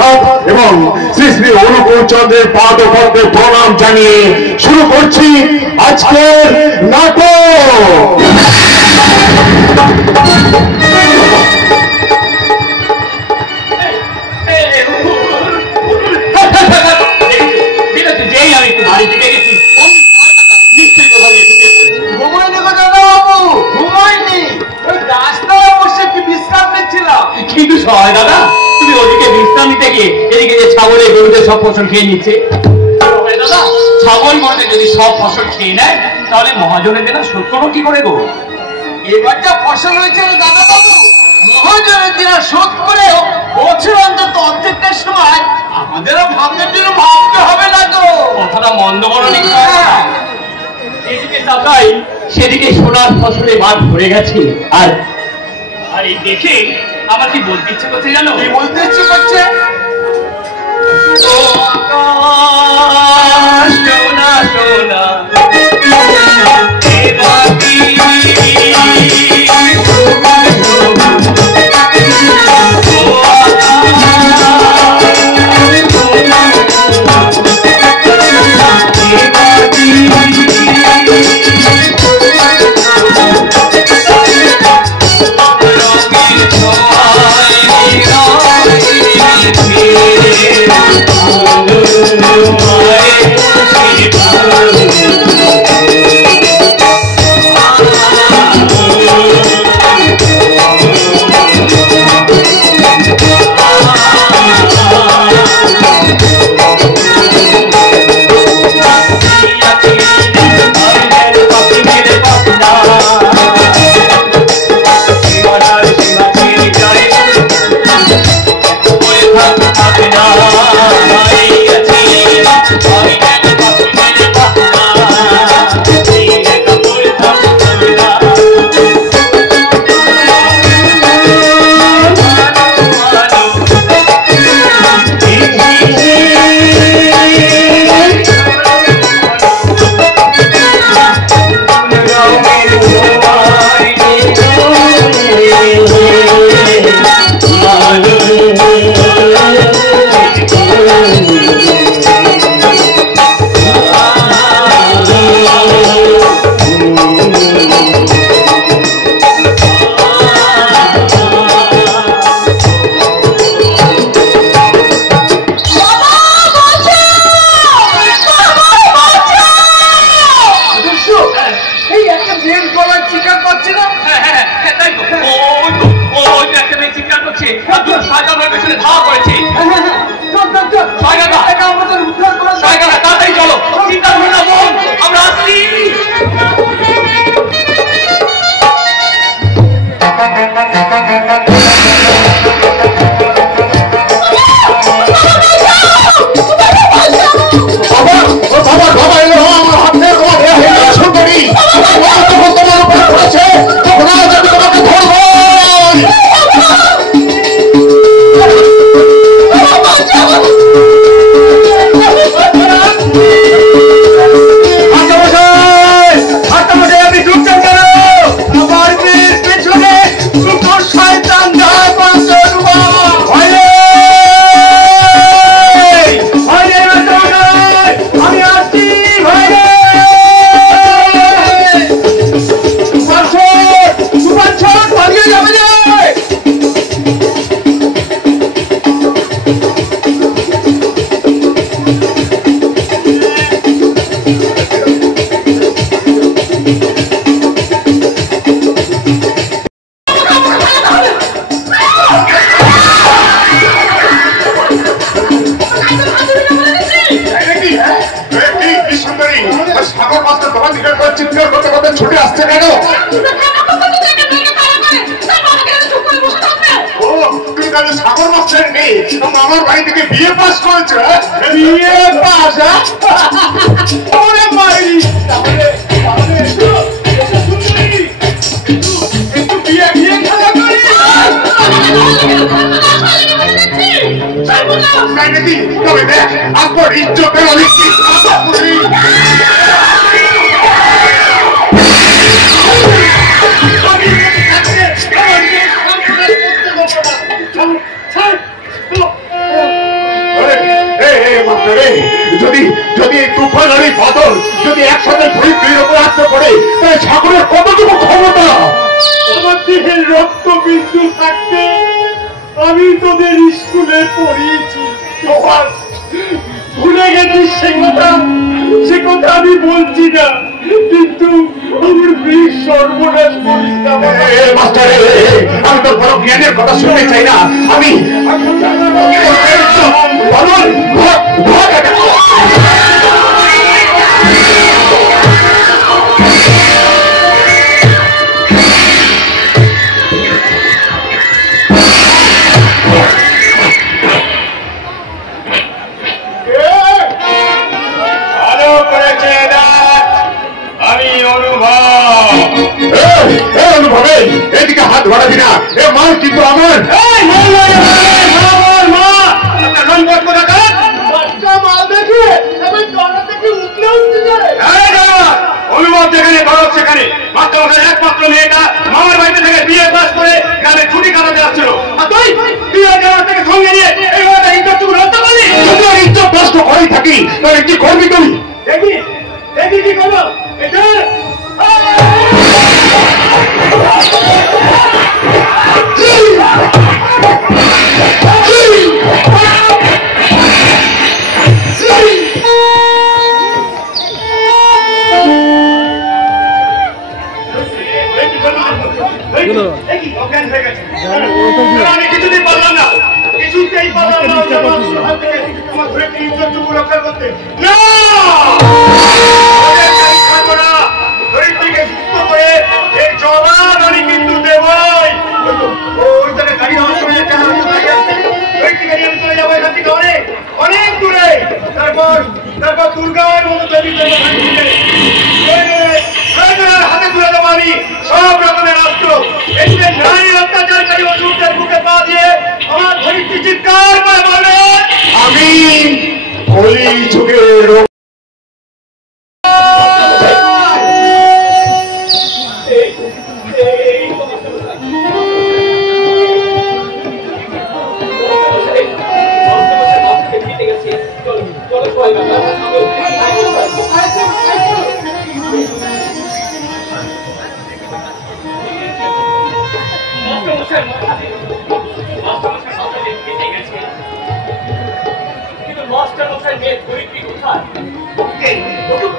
রাঘব এবং শ্রী শ্রী অনুকূল চন্দ্রের পাদপদ্মে প্রণাম জানিয়ে শুরু করছি আজকের নাটক। কিন্তু সবাই দাদা তুমি ওদিকে বিশ্রাম নিতে গিয়ে এদিকে যে ছাগলের গরুদের সব ফসল খেয়ে নিচ্ছে। দাদা ছাগল গরুতে যদি সব ফসল খেয়ে নেয় তাহলে মহাজনের দেনা শোধ করবো কি করে গো? এবার যা ফসল হয়েছে দাদা বাবু, মহাজনের দেনা শোধ করেও বছর অন্তত অর্ধেকটার সময় আমাদেরও ভাবনার জন্য ভাবতে হবে না তো। কথাটা মন্দ করনি। এদিকে তাকাই সেদিকে সোনার ফসলে মাঠ ভরে গেছে। আর আর এই দেখে আমার কি বলতে ইচ্ছে করছে জানো? কি বলতে ইচ্ছে করছে? সোনা সোনা ছুটে আসছে কেন? সাগর মাস্টার নেই, আমার বাড়ি থেকে বিয়ে পাস করেছে। বিয়ে পাস? একটু বিয়ে বিয়ে খেলা করি নাকি? তবে দেখ আকবর ইজ্জতের অনেক মাস্টারে, যদি যদি এই তুফান আর এই বাদল যদি একসাথে ধরিত্রীর উপর আক্রমণ করে, তাহলে সাগরের কতটুকু ক্ষমতা? আমার দেহের রক্ত বিন্দু থাকতে আমি তোদের স্কুলে পড়িয়েছি, ভুলে গেছিস সে কথা আমি বলছি না, কিন্তু আমার বীর সর্বনাশ করিস না মাস্টারে। আমি তোর বড় জ্ঞানের কথা শুনতে চাই না। আমি বাদল, অনুভবে এদিকে হাত বাড়াবি না, এ মাল কিন্তু আমার। অনুভব যেখানে বরফ সেখানে মাস্টারমশাই একমাত্র মেয়েটা মামার বাড়িতে থেকে বিয়ে পাস করে গ্রামে ছুটি কাটাতে যাচ্ছিল, আর তুই থেকে সঙ্গে নিয়ে এই ইজ্জতটুকু রক্ষা করলি। যদি ওর ইজ্জত নষ্ট করেই থাকি, তাহলে কি করবি তুমি? দেখি দেখি কি করবো। আমি কিছুতেই পারলাম না, কিছুতেই পারলাম না আমার ধরিত্রী ইজ্জতটুকু রক্ষা করতে। ধরিত্রীকে সুস্থ করে এই জবাব আমি কিন্তু দেবই। ওই জায়গায় গাড়ি হওয়ার সময় একটা ধরিত্রীকে নিয়ে আমি চলে যাবো এখান থেকে অনেক অনেক দূরে। তারপর দুর্গার মতো দেবী হাতে তুলে দেবো আমি সব রকমের অস্ত্র। এদিকে নারী অত্যাচারকারী অসুরদের বুকে পা দিয়ে আমার ধরিত্রী চিৎকার করে বলবে, আমি কলি যুগের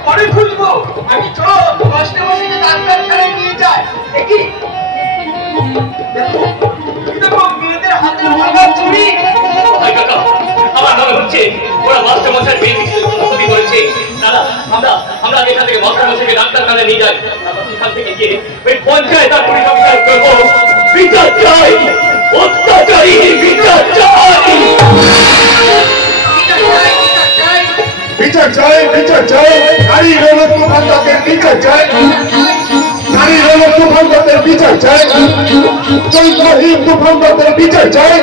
পরে খুঁজবো আমি। মাস্টারমশাইকে ডাক্তারখানায় নিয়ে যায় দেখি মেয়েদের হাতে মালার চুরি। আমার মনে হচ্ছে ওরা মাস্টারমশাই মেয়ে ক্ষতি করেছে। দাদা আমরা এখান থেকে মাস্টারমশাইকে ডাক্তারখানায় নিয়ে যাই, সেখান থেকে গিয়ে ওই পঞ্চায়েত আর পুলিশ অফিসার করবো। বিচার চাই, অত্যাচারী বিচার চাই। বিচার চাই, বিচার চাই। নারী রোল তুফানদের বিচার চাই, নারী রোল তুফানদের বিচার চাই, চরিত্রহীন তুফানদের বিচার চাই।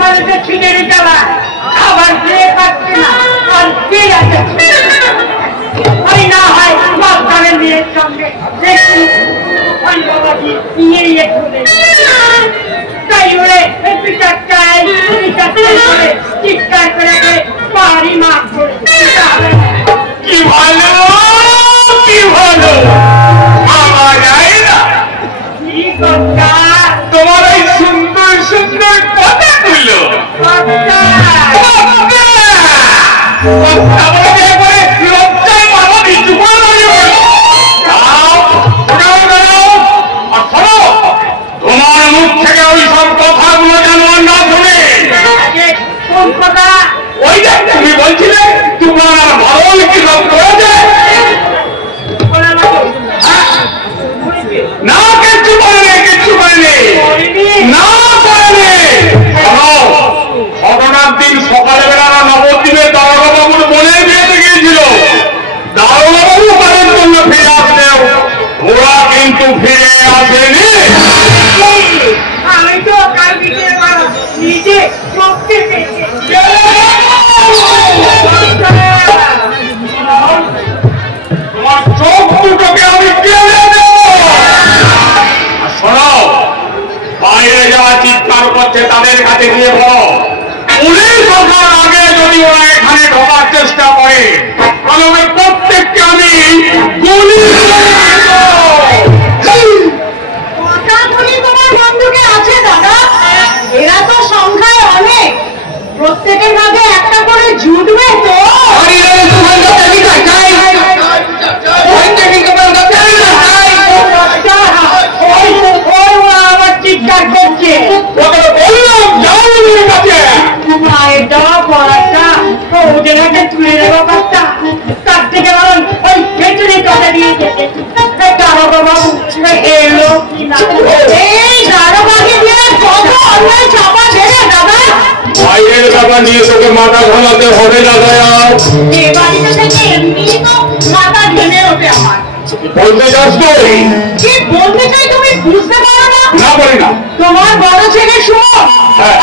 মানুষের ছিনের জ্বালা খাবার খেয়ে পাচ্ছে না, আর কে আছে ওই না হয় মাস্টারের মেয়ের সঙ্গে দেখি ওই বাবাজি নিয়েই একটু তাই ওরে বিচার চাই করে চিৎকার করে পাহাড়ি মাছ করে। কি ভালো কি ভালো আমার আইনা, কি কথা তোমার এই সুন্দর সুন্দর কথাগুলো তোমার মুখ থেকে ওই সব কথাগুলো যেন না শুনে। কোন কথা? ওই যে তুমি বলছিলে তোমার ভালো কি সব করেছে না? কিচ্ছু করেনি, কিচ্ছু করেনি, না করেনি। ঘটনার দিন সকালবেলা নবদ্বীপে দারোগা বাবুর বোনের বিয়ে মাথা ঘামাতে হবে না দয়া। এ বাড়িতে থেকে এমনি তো মাথা ঘেমে ওঠে আমার। বলতে চাস তুই? কি বলতে চাই তুমি বুঝতে পারো না? না বলি না। তোমার বড় ছেলে শুনো,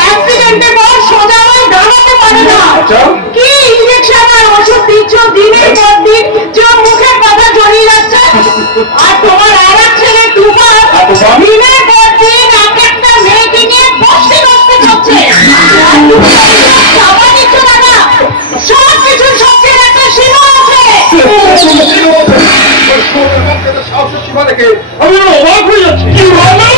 অ্যাক্সিডেন্টের পর সোজা হয়ে দাঁড়াতে পারে না। কি ইঞ্জেকশন আর ওষুধ দিচ্ছ দিনের পর দিন, যে মুখের কথা জড়িয়ে যাচ্ছে। আর তোমার আর এক ছেলে তুফান দিনের পর দিন এক একটা মেয়েকে নিয়ে বসতে বসতে করছে। আর তুমি খাবার দিচ্ছ দাদা, সব কিছু সত্যের একটা সীমা আছে। আমি অবাক হয়ে যাচ্ছি। কি বলো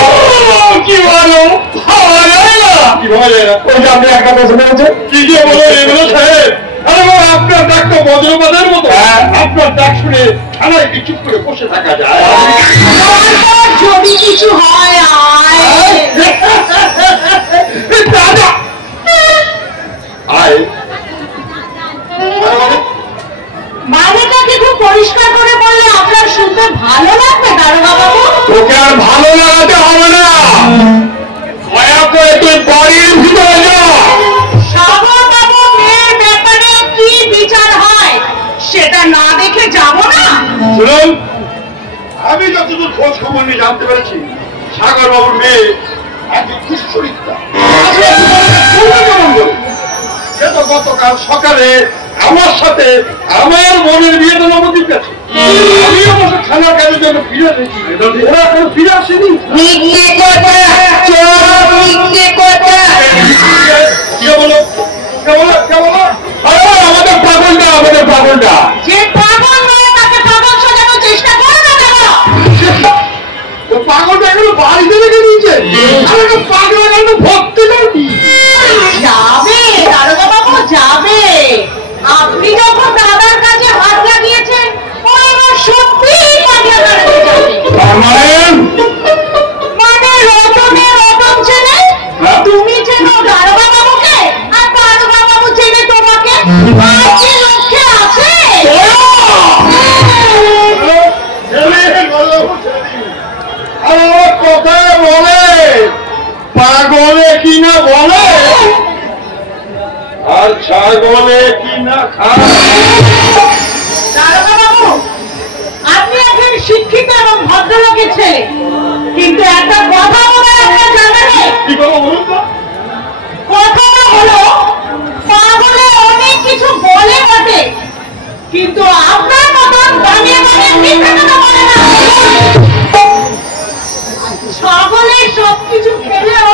কি বলো? ভাবা যায় না। কি ভাবা যায় না? ওই যে আপনি একটা কথা বলেছেন। কি যে বলো এগুলো সাহেব? আরে বাবা, আপনার ডাক তো বজ্রপাতের মতো। আপনার ডাক শুনে থানায় কি চুপ করে বসে থাকা যায়? তারপর যদি কিছু হয় আয় দাদা আয়। মানেটাকে খুব পরিষ্কার করে বললে আপনার শুনতে ভালো লাগবে দারোগা বাবু। তোকে আর ভালো লাগাতে হবে না। দয়া করে তুই বাড়ির ভিতরে যা। সাগর বাবু মেয়ের ব্যাপারে কি বিচার হয় সেটা না দেখে যাব না। শুনুন, আমি যতদূর খোঁজ খবর নিয়ে জানতে পেরেছি, সাগর বাবুর মেয়ে একজন কুষ্ঠরিতা। সে তো গতকাল সকালে আমার সাথে আমার বোনের বিয়ে তো নবদ্বীপ গেছে। আমি অবশ্য খানার কাজের জন্য ফিরে এসেছি। ওরা এখনো ফিরে আসেনি। কে বলো কে বলো কে বলো? আমাদের পাগলটা, আমাদের পাগলটা। যে পাগল নয় তাকে পাগল সাজানোর চেষ্টা করো না কেন? ও পাগলটা এগুলো বাড়িতে রেখে দিয়েছে। আর একটা পাগল এগুলো ভক্তি করবি। যাবে দারোগা বাবু যাবে। আপনি যখন দাদার কাছে হাত লাগিয়েছেন ও এবার সত্যি পাগলা দাঁড়াতে যাবে। মানে রতনে রতন চেনে, তুমি চেনো দারোগা বাবুকে, আর দারোগা বাবু চেনে তোমাকে। আর কি লক্ষ্যে আছে? কোথায় বলে পাগলে কিনা বলে আর ছাগলে কিনা খায়। দারোগা বাবু, আপনি একজন শিক্ষিত এবং ভদ্রলোকের ছেলে, কিন্তু একটা কথা বলে আপনার জানা নেই। কি করবো বলুন তো? কথাটা হলো পাগলে অনেক কিছু বলে বটে, কিন্তু আপনার মতন বানিয়ে বানিয়ে মিথ্যে কথা বলে না। ছাগলে সবকিছু খেলেও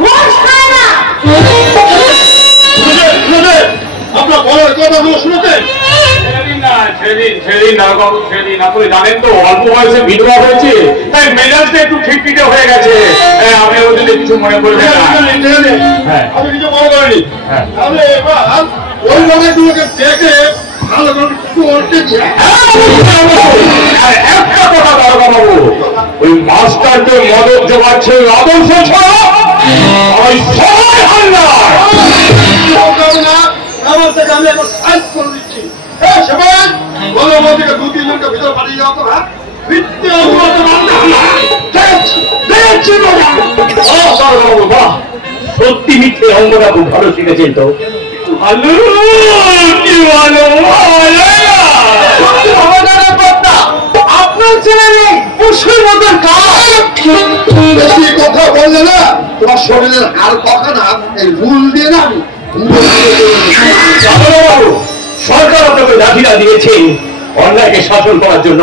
ঘুষ খায় না। আপনার বলার কথাগুলো শুনেছেন? সেদিন দারোগাবু সেদিন আপনি জানেন তো অল্প বয়সে বিধবা হয়েছে, তাই মেজাজটা একটু খিটখিটে হয়ে গেছে। আমি ওর যদি কিছু মনে করবেন না। আমি কিছু মনে করিনি। তাহলে এবার ওই লোকগুলোকে দেখে ভালো করে করতে চাই। আর একটা কথা দারোগা বাবু, ওই মাস্টারকে মদত জোগাচ্ছে আদর্শ ছাড়া ওই সবাই হাল্লার। আমার থেকে আমি এখন সাইজ করে দিচ্ছি। সেবার বলো আমাদেরকে 2-3 জনকে ভিতরে পাঠিয়ে যাও তো। হ্যাঁ, ভিত্তি সত্যি মিথ্যে অঙ্গটা খুব ভালো শিখেছেন তো। আপনার ছেলে নেই পশুর মতন বেশি কথা বললে না, তোমার শরীরের হাড় কখানা এই রুল দিয়ে না আমি সরকার আপনাকে লাঠিটা দিয়েছে অন্যায়কে শাসন করার জন্য,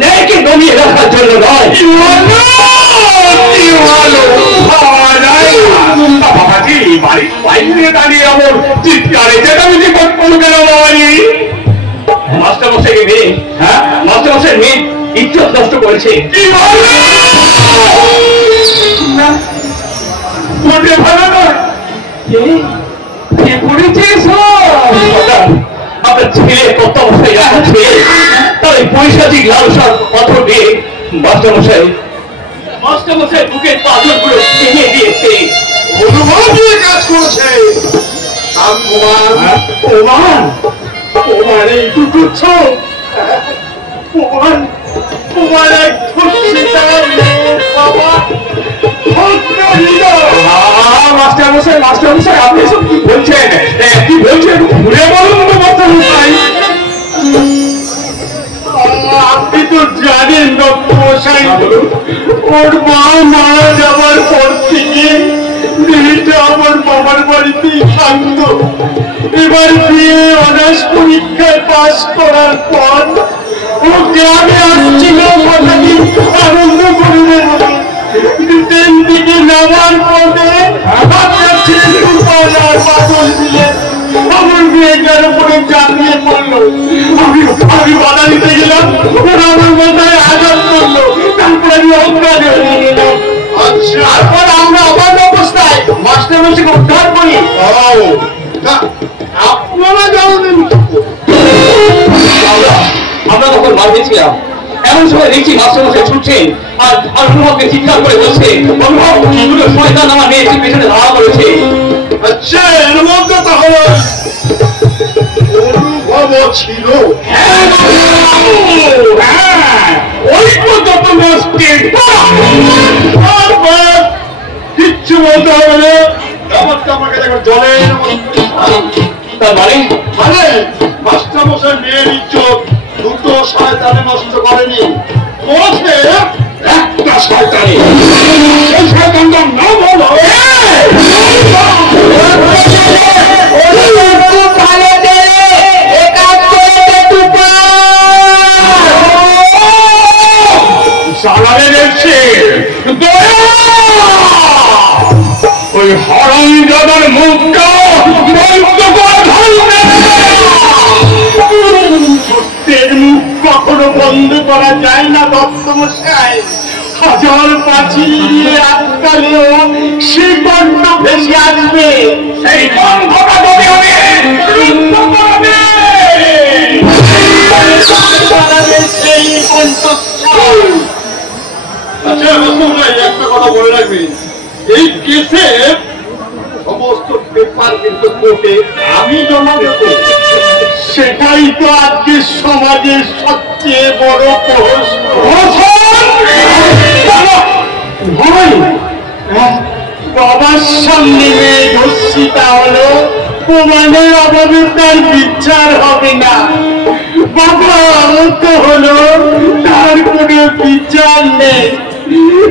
ন্যায়কে দমিয়ে রাখার জন্য নয়। বাড়ির বাইরে দাঁড়িয়ে আমার চিৎকারে চেঁচামেচি করবো কেন বাবাজি? মাস্টারমশাইকে মেয়ে, হ্যাঁ মাস্টারমশাই মেয়ে ইজ্জত নষ্ট করেছে। কি বলবে ভালো নয় আপনার ছেলে তত্ত্বাবস্থায় আপনার ছেলে তার এই পৈশাচিক লালসার পথর দিয়ে মাস্টারমশাই বুকের পাথরগুলো ভেঙে দিয়েছে। অনুমান দিয়ে কাজ করেছে। প্রমাণ এই দুটো প্রমাণ এক বাবা মাস্টার মশাই আপনি এসব কি বলছেন? কি বলছেন ঘুরে বলুন তো মাস্টার মশাই। আপনি তো জানেন মশাই, ওর মা মারা যাওয়ার পর থেকে মেয়েটা আমার বাবার বাড়িতেই থাকতো। এবার বিয়ে অনার্স পরীক্ষায় পাস করার পর ও গ্রামে আসছিল কতদিন আনন্দ করবে বলে। ট্রেন থেকে নামার পথে আপনার ছেলে তুফান আর বাদল মিলে আমার মেয়েটার উপরে চাপিয়ে পড়লো। আমি বাধা দিতে গেলাম, ওরা আমার মাথায় আঘাত করলো, তারপরে আমি অজ্ঞান হয়ে গেলাম। তারপর আমরা অবাক অবস্থায় মাস্টার মশাইকে উদ্ধার করি। আপনারা জানেন আমরা তখন মার গেছিলাম, এমন সময় দেখছি মাস্টার মশাই ছুটছেন আর অনুভবকে চিৎকার করে বলছে, অনুভব দুটো শয়তান আমার মেয়েকে পেছনে ধাওয়া করেছে। আচ্ছা, এর মধ্যে তাহলে অনুভব ছিল? ওই তো যত কিচ্ছু বলতে হবে না, ব্যাপারটা আমাকে দেখো জলের তার মানে মাস্টার মশাই মেয়ের ইজ্জত দুটো শয়তানে নষ্ট করেনি, বলছে একটা শয়তানি। এই শয়তানটার নাম হলো ওই হরমজাদার মুখটা বন্ধ করে ধরবে। সত্যের মুখ কখনো বন্ধ করা যায় না দত্তমশাই। হাজার পাঁচিল দিয়ে আটকালেও সে কণ্ঠ ভেসে আসবে। সেই কণ্ঠটা তবে হবে রুদ্ধ করবে। সেই কণ্ঠ। আচ্ছা রসুল্লাহ, একটা কথা বলে রাখবেন, এই কেসে সমস্ত পেপার কিন্তু কোর্টে আমি জমা দেব। সেটাই তো আজকে সমাজের সবচেয়ে বড় প্রশ্ন। বাবার সামনে মেয়ে ধর্ষিতা হলো, প্রমাণের অভাবে তার বিচার হবে না। বাবা আহত হলো, তার কোনো বিচার নেই,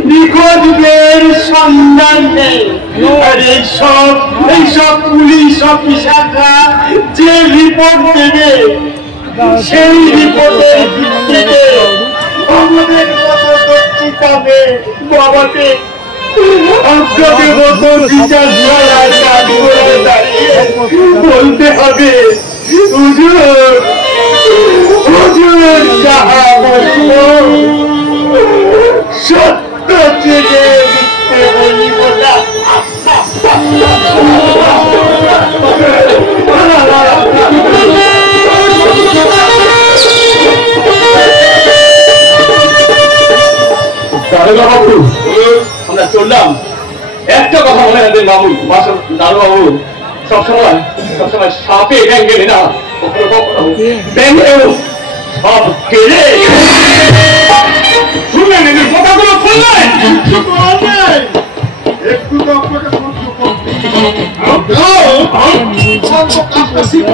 নিখোঁজ মেয়ের সন্ধান নেই। আর এইসব পুলিশ অফিসাররা যে রিপোর্ট দেবে, সেই রিপোর্টের ভিত্তিতে আমাদের মতো দর্শিতা মেয়ে বাবাকে আপনাদের মতো বিচারশালায় কাজ করে দাঁড়িয়ে বলতে হবে, হুজুর হুজুর যাহা বলব সত্য জেনে মিথ্যে বলিব না। বাবু আমরা চললাম, একটা কথা মনে রাখবেন বাবু, দাদু বাবু সবসময় সাপে ব্যাং গেলে না, কখনো কখনো ব্যাংকেও সব গেলে। শুনলেন এদের কথাগুলো শুনলেন? একটু তো আপনাকে সহ্য করতে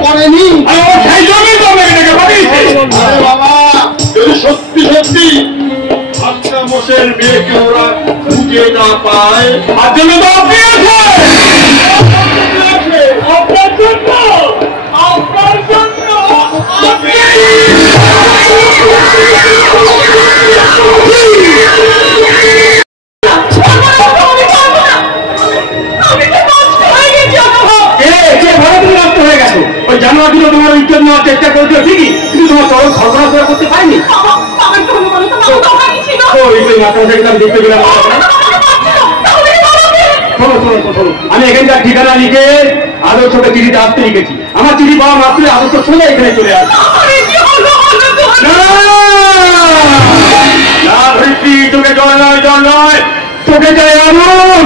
করেনি। বাবা যদি সত্যি সত্যি আচ্ছা মোষের মেয়েকে ওরা খুঁজে না পায়, তার জন্য তো আপনি আছে। আপনার জন্য আপনার জন্য জানুয়ারিও তোমার ইজ্জত নেওয়ার চেষ্টা করেছিল ঠিকই, কিন্তু তোমার চরম সরবরাহ করে করতে পারিনি। দেখতে গেলাম আমি এখানকার ঠিকানা লিখে আদর্শকে চিঠিতে আসতে লিখেছি। আমার চিঠি পাওয়া মাত্র আদর্শ সোজা এখানে চলে আসে। তোকে জল নয়, জল নয়, তোকে চাই আগুন।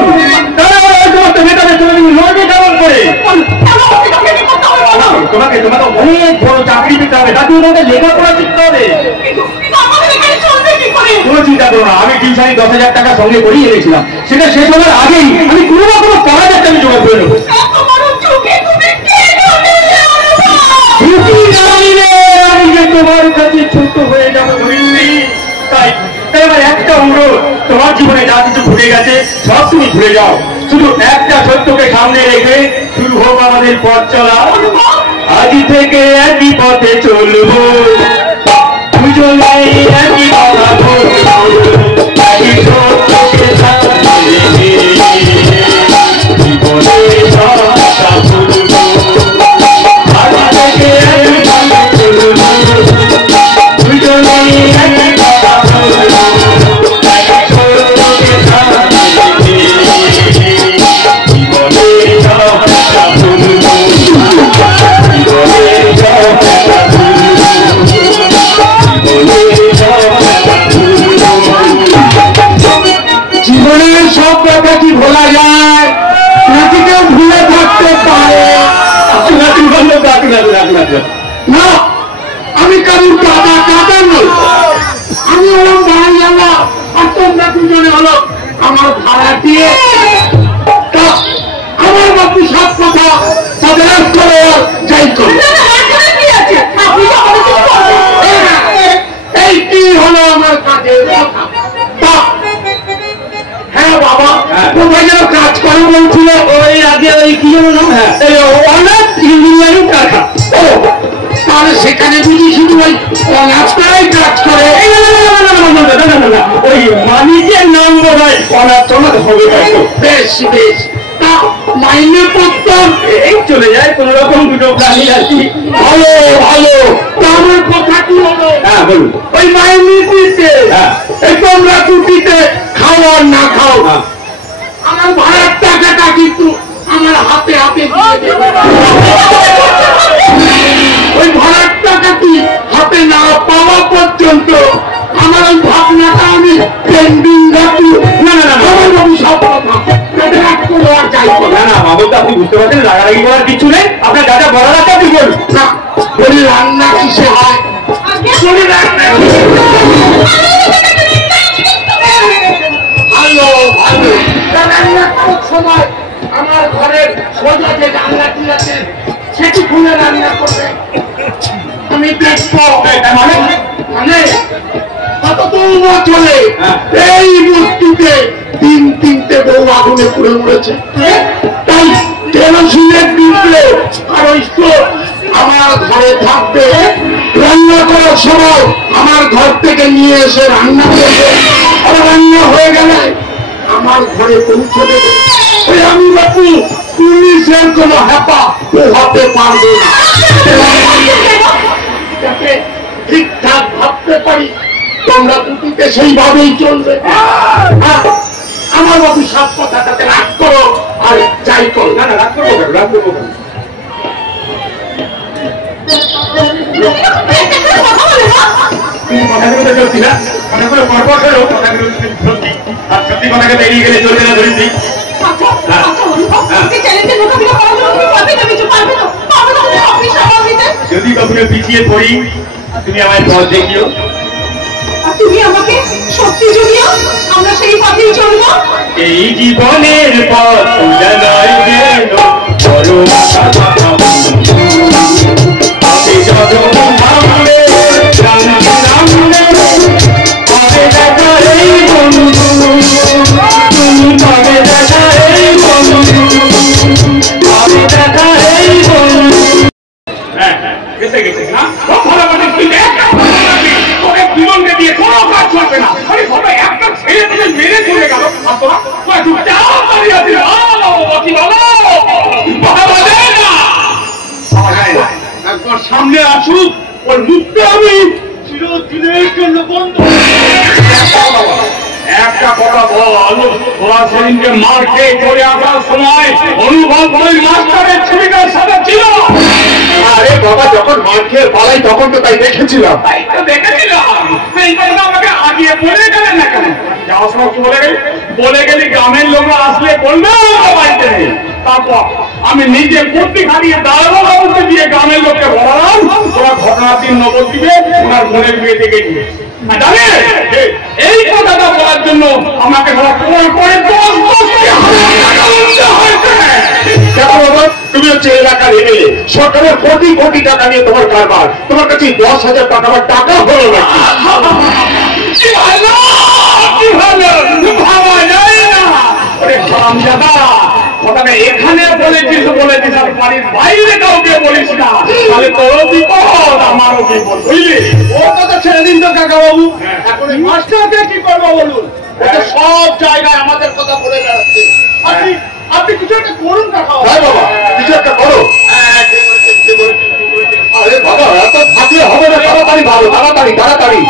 কেমন করে তোমাকে অনেক বড় চাকরি পেতে হবে, তাতে তোমাকে লেখাপড়া শিখতে হবে। কোনো চিন্তা করো না, আমি টিউশনে 10,000 টাকা সঙ্গে করিয়ে এনেছিলাম, সেটা শেষ হওয়ার আগেই আমি কোনো না কোনো কাজ একটা আমি জোগাড় করে নেবো। আমি যে তোমার কাছে ছোট হয়ে যাবো তাই এবার একটা অনুরোধ, তোমার জীবনে যা কিছু ঘুরে গেছে সব তুমি ভুলে যাও, শুধু একটা সত্যকে সামনে রেখে শুরু হোক আমাদের পথ চলা। আজ থেকে একই পথে চলবো, দুজনে একই কথা বলবো, একই সত্যকে সামনে রেখে জীবনে সবটা ভুলবো। আজ থেকে একই পথে চলবো, দুজনে একই কথা বলবো, একই সত্যকে সামনে রেখে জীবনে সবটা ভুলবো। জীবনের সব কথা কি ভোলা যায় নাকি কেউ ভুলে থাকতে পারে? না, আমি কারুর দাদা কাকা নই, আমি ওরম ভাই আমার, আর তোমরা দুজনে হলো আমার ভাড়া দিয়ে। আমার বাপু সব কথা সদর করে যাই করে। এই কি হলো আমার কাজের কথা? হ্যাঁ বাবা, কোথায় যেন কাজ করে বলছিল, ওই আগে ওই কি যেন অনেক ইঞ্জিনিয়ারিং কারখানা। ও তাহলে সেখানে বুঝি শুধু ওই অনাথরাই কাজ করে? ওই মালিকের নাম বোধ হয় অনাথ হবে। বেশ বেশ, তা মাইনে পড়তাম এই চলে যায় কোন রকম দুটো প্রাণী আর কি। ভালো ভালো, আমার কথা কি হলো? হ্যাঁ বলুন। ওই মাইনে দিতে তোমরা ছুটিতে খাও আর না খাও, আমার ভাড়ার টাকাটা কিন্তু আমার হাতে হাতে দিয়ে দেবে। ওই ভাড়ার টাকাটি হাতে না পাওয়া পর্যন্ত আমার ওই ভাবনাটা আমি পেন্ডিং রাখি। না না না বাবু, সব কথা আর যাই না না বাবু, তো আপনি বুঝতে পারছেন রাগারাগি করার কিছু নেই, আপনার যা যা বলার আছে আপনি বলুন। না বলি রান্না কিসে হয়? ভালো ভালো, রান্না করার সময় আমার ঘরের সোজা যে রান্নাটি আছে সেটি খুলে রান্না করবে, আমি দেখবো। মানে কতদূর চলে এই বস্তুতে 3-3টে বউ আগুনে পুড়ে মরেছে, তাই কেরোসিনের ডিপলে আর ওই স্টোভ আমার ঘরে থাকবে। রান্না করার সময় আমার ঘর থেকে নিয়ে এসে রান্না করবে, আর রান্না হয়ে গেলে আমার ঘরে পৌঁছে দেবে। আমি বাপু পুলিশের কোনো হ্যাপা হতে পারবে না, যাতে ঠিকঠাক ভাবতে পারি তোমরা দুটিতে সেইভাবেই চলবে। আমার বাবু সব কথাটাতে রাগ করো আর যাই করো। না না রাগ করবো কেন, রাগ করবো কেন? কথাগুলো চলছি না, অনেকগুলো পরপর হলো কথাগুলো সত্যি, আর সত্যি কথাকে বেরিয়ে গেলে চলবে না ধরেছি। যদি কখনো পিছিয়ে পড়ি তুমি আমায় পথ দেখিও, তুমি আমাকে সত্যি জুড়িও, আমরা সেই পথেই চলবো। এই জীবনের পথ নয় যেন বড় মাথা সামনে আসুক, ওর মুখটা আমি চিরদিনের জন্য বন্ধ। একটা কথা বল, ওরা সেদিনকে মার খেয়ে চলে আসার সময় অনুভব ওই মাস্টারের ছবিটার সাথে ছিল? আরে বাবা, যখন মার খেয়ে পালাই তখন তো তাই দেখেছিলাম। তাই তো দেখেছিলাম, সেই জন্য আমাকে আগিয়ে বলে গেলেন না কেন? যাওয়ার সময় বলে গেলি গ্রামের লোকরা আসলে বলবে বাড়িতে নেই। তারপর আমি নিজে বুদ্ধি খাটিয়ে দাঁড়াবো দিয়ে গ্রামের লোককে বলালাম, তোরা ঘটনা রাতারাতি নবদ্বীপে ওনার বোনের বিয়ে থেকে নিয়ে জানেন এই কথাটা বলার জন্য আমাকে সবাই করে তুমি হচ্ছে এলাকার এমএলএ, সরকারের কোটি কোটি টাকা নিয়ে তোমার কারবার, তোমার কাছে 10,000 টাকা আমার টাকা হলো না। ভাবা যায় না কথাটা এখানে বলেছিস আর বাড়ির বাইরে কাউকে বলিস না, তাহলে তোরও বিপদ আমারও বিপদ, বুঝলি? ও কথা ছেড়ে দিন তো কাকা বাবু, এখন এই মাস্টারকে কি করবো বলুন? ওটা সব জায়গায় আমাদের কথা বলে বেড়াচ্ছে। আপনি কিছু একটা করুন কাকা। হ্যাঁ বাবা, কিছু একটা করো। আরে বাবা, এত থাকলে হবে না, তাড়াতাড়ি ভালো, তাড়াতাড়ি তাড়াতাড়ি।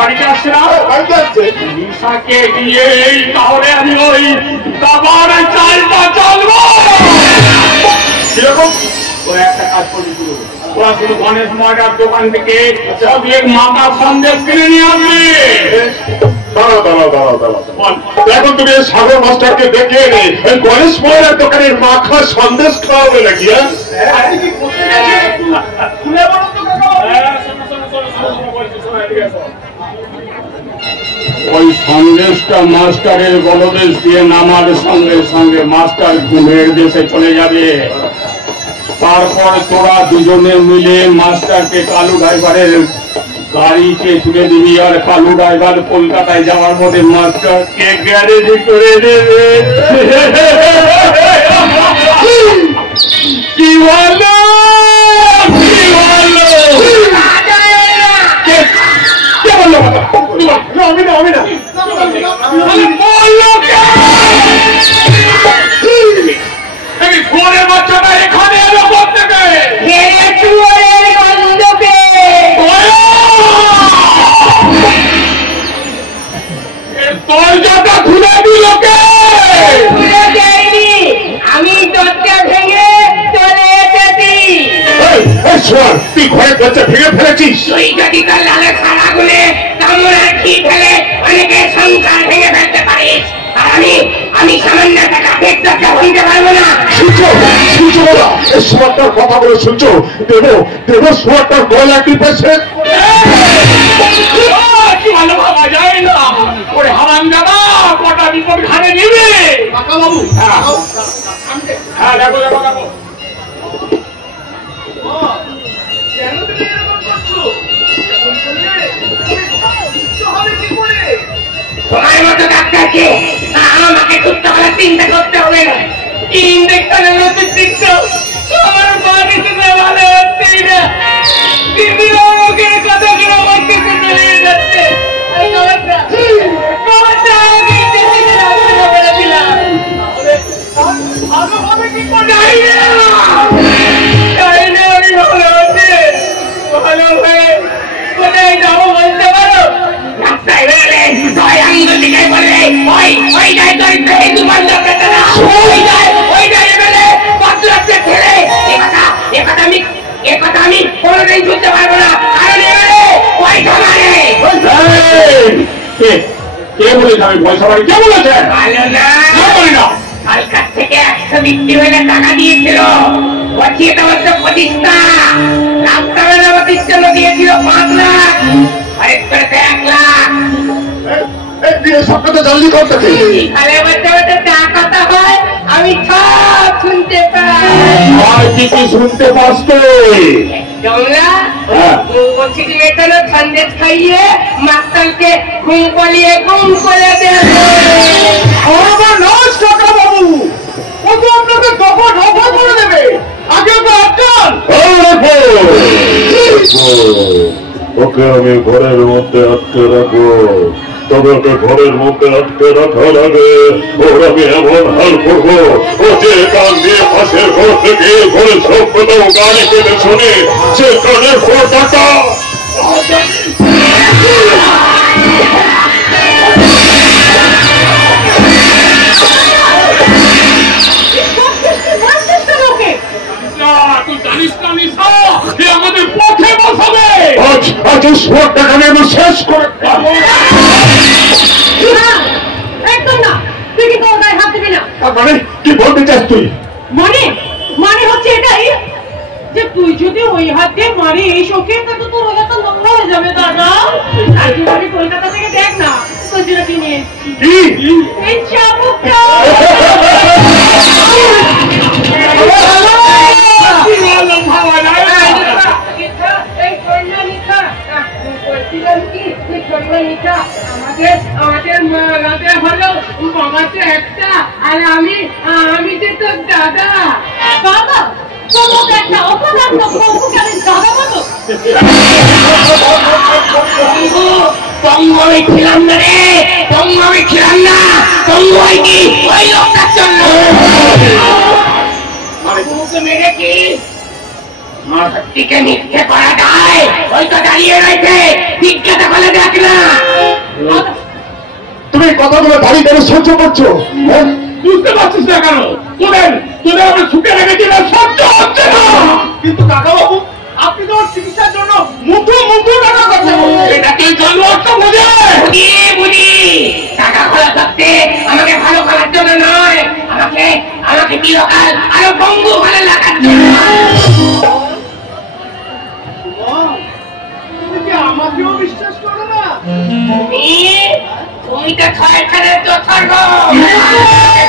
বাড়িতে আসছে না, নিশাকে দিয়ে তাহলে আমি ওই দাবার চালটা চালবো। কিরকম? ওরা একটা কাজ করবি, ওরা শুধু গণেশ মহারাজ দোকান থেকে চকলেট মাখা সন্দেশ কিনে নিয়ে আসবে। এখন তুমি সাগর মাস্টারকে ডেকে এনে ওই গণেশ মহারাজ দোকানের মাখা সন্দেশ খাওয়াবে নাকি? ওই সন্দেশটা মাস্টারের গলদেশ দিয়ে নামার সঙ্গে সঙ্গে মাস্টার ঘুমের দেশে চলে যাবে। তারপর তোরা দুজনে মিলে মাস্টারকে কালু ড্রাইভারের গাড়িতে তুলে দিবি, আর কালু ড্রাইভার কলকাতায় যাওয়ার পথে মাস্টারকে গ্যারেজে করে দেবে। কি বলো কি বলো? কে বললো কথা? আমি না বললো ঘরে বাচ্চাটা এখানে এলো করতে দরজাটা খুলে দিল কে? আমি দরজা ভেঙে চলে এসেছি। তুই ঘরে দরজা ভেঙে ফেলেছিস? তুই যদি তোর লালে খাড়া গুলে কামড়া কি ফেলে অনেকে সংসার ভেঙে ফেলতে পারিস, আর আমি সামান্য টাকা ফেক দরজা ভাঙতে পারবো না। শুনছো শুনছো বাবা, এই সোয়ারটার কথা বলে শুনছো? দেব সোয়ারটার গলা টিপেছে। কি ভালো ভাবা যায় না, ওরে হারান দাদা কটা বিপদ ঘাড়ে নিবে। কাকা বাবু, হ্যাঁ দেখো দেখো দেখো, কেন তুমি এরকম করছো? তোমার মতো ডাক্তারকে আমাকে সুস্থ করার চিন্তা করতে হবে না। ইঞ্জেকশনের মতো চিত্র আমার বাড়িতে ভালো হচ্ছেই না। দিদি আমাকে কথাগুলো আমার কাছে চলে যাচ্ছে। ভালো হবে কি করে? ভালো হয়ে কোথায় যাবো বলতে পারো? রাস্তায় বেরোলে ছয় আঙ্গুল দিকে বললে ওই যায় দরিদ্র হিন্দু বান্ধব বেচারা, ওই যায় বেরোলে পত্রাচ্ছে ছেলে। এ কথা আমি কোনোদিন শুনতে পারবো না, কারণ এবারে পয়সা মারে। কে বলেছে আমি পয়সা বাড়ি? কে বলেছে? ভালো না, কালকার থেকে 100 বিক্রি হলে টাকা দিয়েছিল, বসিয়ে দেওয়ার তো 25 টা, রাস্তা মেরামতির জন্য দিয়েছিল 5 লাখ, খরচ করেছে 1 লাখ। সবটা জলদি করতেছে। এখানে বসে বসে যা কথা হয় আমি সব শুনতে পাই। আর কি কি শুনতে পাস তুই? তোমরা বলছি মেটানো সন্দেশ খাইয়ে মাস্টারকে ঘুম পালিয়ে গুম করে দেবে। আমার নষ্ট কাকা বাবু, ও তো আপনাকে দফা দফা করে দেবে। আগে তো আটকান। ওকে আমি ঘরের মধ্যে আটকে রাখবো, তবে ওকে ঘরের মধ্যে আটকে রাখার আগে ওর আমি এমন হাল করবো, ও যে কান দিয়ে পাশের ঘর থেকে ঘরে সব কথা গাড়ি কেটে শুনে সে কানের পর্দাটা তুই জানিস না নিশা, আমাদের পথে বসাবে। আজ সোয়ারটাকে আমি শেষ করে চোখে তো তোর ওটা তো লম্বা হয়ে যাবে দাদা। আজকে আমি কলকাতা থেকে দেখ না তোর জন্য কিনে এসেছি এই চাবুকটা। আমাদের হলো মামাতে একটা আর আমি যে তোর দাদা। দাদা তোর একটা অপরাধ দাদা বলো পঙ্গ আমি ছিলাম না রে, পঙ্গ আমি ছিলাম না, পঙ্গ হয় কি ওই লোকটার জন্য। তুকে মেরেছি সত্যিকে মিথ্যে করা যায়, ওই তো দাঁড়িয়ে রয়েছে, জিজ্ঞাসা করে দেখ না। তুমি কথাগুলো দাঁড়িয়ে দাঁড়িয়ে সহ্য করছো, বুঝতে পারছিস না কেন? তোদের আমরা ছুটে রেখেছি না, সহ্য হচ্ছে না। কিন্তু কাকাবাবু আপনি তো চিকিৎসার জন্য মুঠো টাকা খরচা করছেন, এটাকে জন্ম অর্থ বোঝে। বুঝি টাকা খোলা সত্ত্বে আমাকে ভালো করার জন্য নয়, আমাকে চিরকাল আরো পঙ্গু ভালো লাগার জন্য। আমাকেও বিশ্বাস করো না? তুমি তো ছয় ছেড়ে তো সর্ব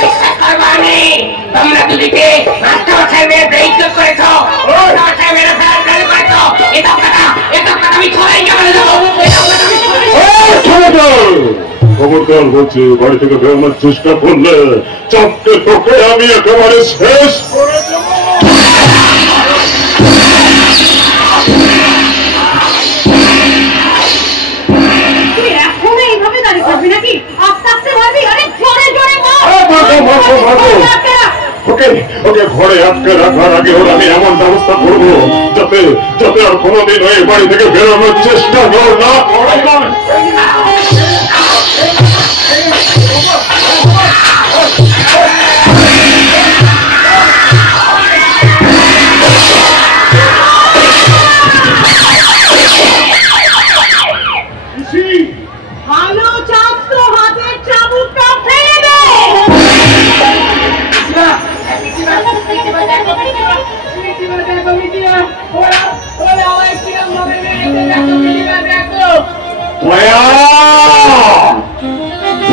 বিশ্বাস করবা নেই। তোমরা দুদিকে মাস্টারমশাই মেয়ে বেইজ্জত করেছ, মাস্টারমশাই মেরে ফেলার প্ল্যান করেছ। এটা কথা আমি সবাইকে বলে দেবো। খবরদার বলছি, বাড়ি থেকে বেরোনোর চেষ্টা করলে চাপকে তোকে আমি একেবারে শেষ করে দেব। তুই এখন এইভাবে দাঁড়িয়ে করবি নাকি? আস্তে আস্তে মারবি, অনেক জোরে জোরে মার। ওকে ঘরে আটকে রাখার আগে ওর আমি এমন ব্যবস্থা করবো যাতে আর কোনোদিন ওই বাড়ি থেকে বেরোনোর চেষ্টা না করে। ভালো চাপ তো হাতের চাবুকটা ফেলে দে।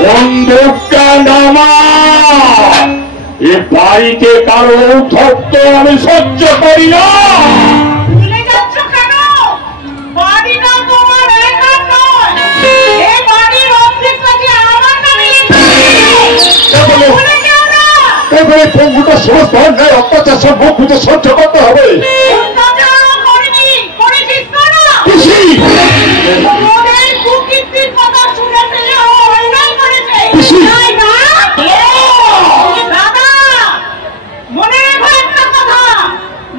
বন্দুকটা নামা, এ বাড়িতে কারো ধত্ত আমি সহ্য করি না। ভুলে যাচ্ছ কেন? বাড়ি না তোমার একার নয়, এই বাড়ির অর্ধেকটা যে আমার নামে লেখা। ভুলে যাও না। এবারে পঙ্গুটা সমস্ত অন্যায় অত্যাচার সব মুখ বুঝে সহ্য করতে হবে। অত্যাচার করিনি, করেছিস না। ওদের কুকীর্তির কথা শুনে ফেলে ও অন্যায় করেছে, তাই না? দাদা, মনে রেখো একটা কথা,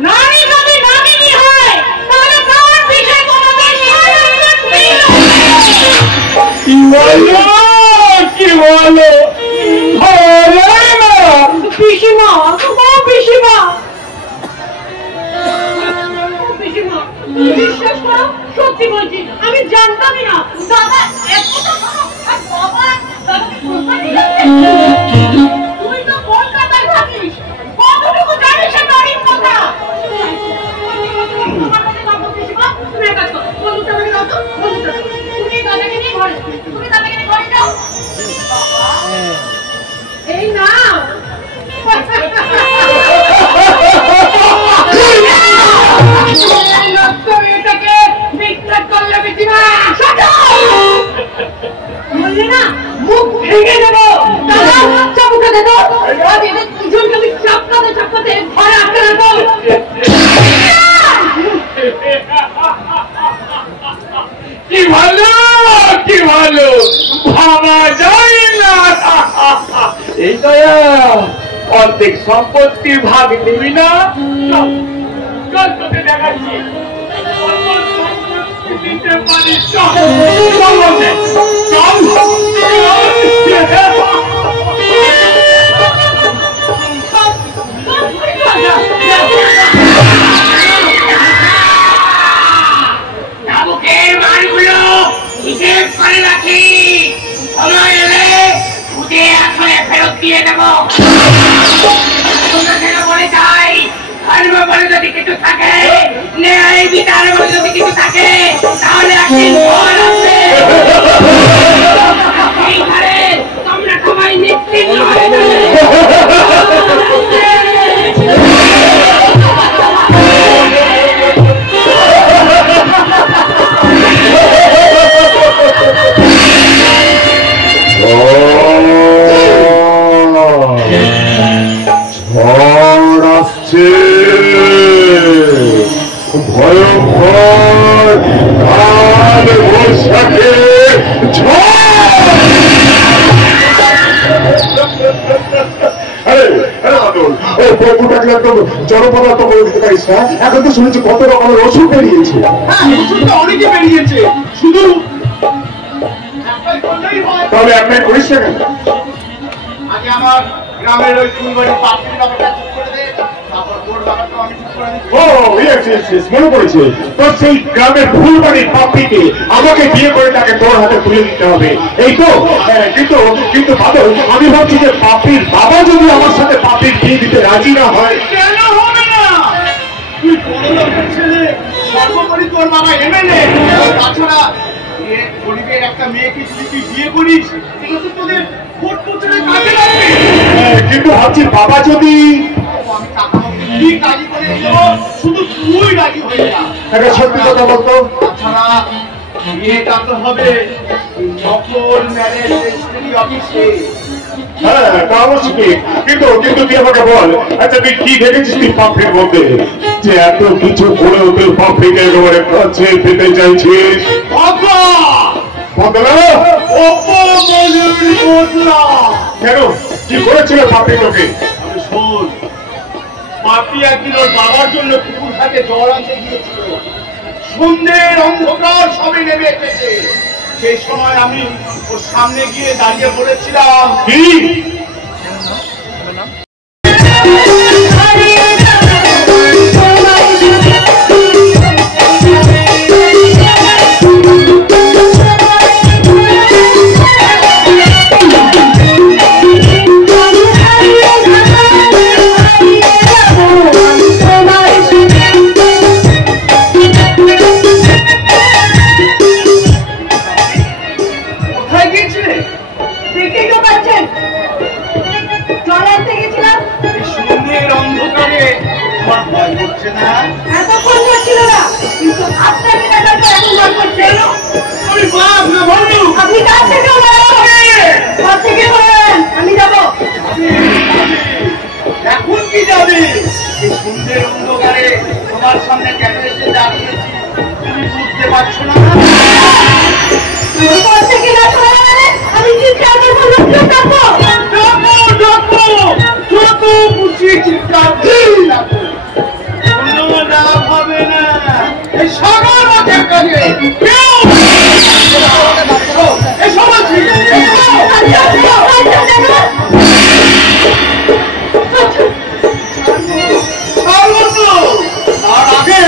নারী যদি নামিনী হয় তাহলে তার বিষয় তোমাদের সহায়তা নেই। কি বলো পিসিমা, পিসিমা, পিসিমা, বিশ্বাস করো, সত্যি বলছি, আমি জানতামই না দাদা এতটা ভালো। আর বাবা দাদাকে কোথায় নিয়ে যাচ্ছে? তুই তো কলকাতায় থাকিস, কতটুকু জানিস এই বাড়ির কথা? তোমার কাছে যাবো পিসিমা, তুমি এক কাজ করো, বন্ধুটা আমাকে দাও তো, বন্ধুটা দাও। তুমি দাদাকে নিয়ে ঘরে যাও। বাবা, এই নাও। বললে না মুখ ভেঙে দেবো। দাদা চাবুকটা দে তো, এদের দুজনকে আমি চাপকাতে ঘরে আটকে রাখবো। কি ভালো ভাবা যায় না। এই তো অর্ধেক সম্পত্তির ভাগ নিবি না? চল তোকে দেখাচ্ছি সম্পত্তি দিতে পারিস। চাবুকের মানগুলো হিসেব করে রাখি, সময় এলে খুঁজে আসলে ফেরত দিয়ে দেবো। বলে যাই ধর্ম বলে যদি কিছু থাকে, ন্যায় বিচার বলে যদি কিছু থাকে, তাহলে একদিন ভোর আসবে। এই ঘরে তোমরা সবাই নিশ্চিন্ত হয়ে যাবে। ঝড় আসছে ভয়ঙ্কর কাল বৈশাখে জনপদার্থ করে দিতে পারিস না। এখন তো শুনেছি কত রকমের ওষুধ বেরিয়েছে। ওষুধটা অনেকে বেরিয়েছে, শুধু তাহলে অ্যাপ্লাই করিস না কেন? আগে আমার গ্রামের ওই ফুলবাড়ি পাখির ব্যাপারটা চুপ করে দে, তারপর তোর ব্যাপারটা আমি চুপ করে দিচ্ছি। ও ইয়েস মনে পড়েছে। তোর সেই গ্রামের ফুলবাড়ির পাপ্পিকে আমাকে বিয়ে করে তাকে তোর হাতে তুলে দিতে হবে, এই তো? কিন্তু কিন্তু বাদল, আমি ভাবছি যে পাপ্পির বাবা যদি আমার সাথে পাপ্পির বিয়ে দিতে রাজি না হয়। কেন হবে না? তুই বড় লোকের ছেলে, সর্বোপরি তোর বাবা এমএলএ। তাছাড়া গরিবের একটা মেয়েকে যদি তুই বিয়ে করিস, এটা তো তোদের ভোট প্রচারে কাজে লাগবে। কিন্তু ভাবছি বাবা যদি আমি টাকা ঠিক রাজি করে দেবো, শুধু তুই রাজি হয়ে যা। একটা সত্যি কথা বলতো। তাছাড়া বিয়েটা তো হবে নকল ম্যারেজ রেজিস্ট্রি অফিসে। হ্যাঁ তা অবশ্য ঠিক, কিন্তু কিন্তু তুই আমাকে বল, আচ্ছা তুই কি দেখেছিস তুই পাপ্পির মধ্যে যে এত কিছু করেও তুই পাপ্পিকে একেবারে কাছে পেতে চাইছিস? বদলা কেন? কি করেছিল পাপ্পি তোকে? শোন, পাপি একদিন ওর বাবার জন্য পুকুর ঘাটে জল আনতে গিয়েছিল। সন্ধ্যের অন্ধকার সবে নেমে এসেছে। সেই সময় আমি ওর সামনে গিয়ে দাঁড়িয়ে বলেছিলাম, কি কোথায় গিয়েছিলে? দেখতেই তো পাচ্ছেন জল আনতে গেছিলাম। এই সন্ধ্যের অন্ধকারে তোমার ভয় করছে না? এতক্ষণ করছিল না, কিন্তু আপনাকে দেখার পর এখন ভয় করছে। আমি বাপ না বন্ধু। আপনি কার থেকে ঘর থেকে বলেন আমি যাবো। এখন কি যাবে? এই সন্ধ্যের অন্ধকারে তোমার সামনে কেন এসে দাঁড়িয়েছি তুমি বুঝতে পারছো না? ঘর থেকে না শোনা মানে আমি চিৎকার করবো, লোকজন ডাকবো। যত খুশি চিৎকার দিই ডাকো। কোনো লাভ হবে না। এই সবার মাঠের কাছে কেউ এসব আছি। ছাড়বো তো। আর আগে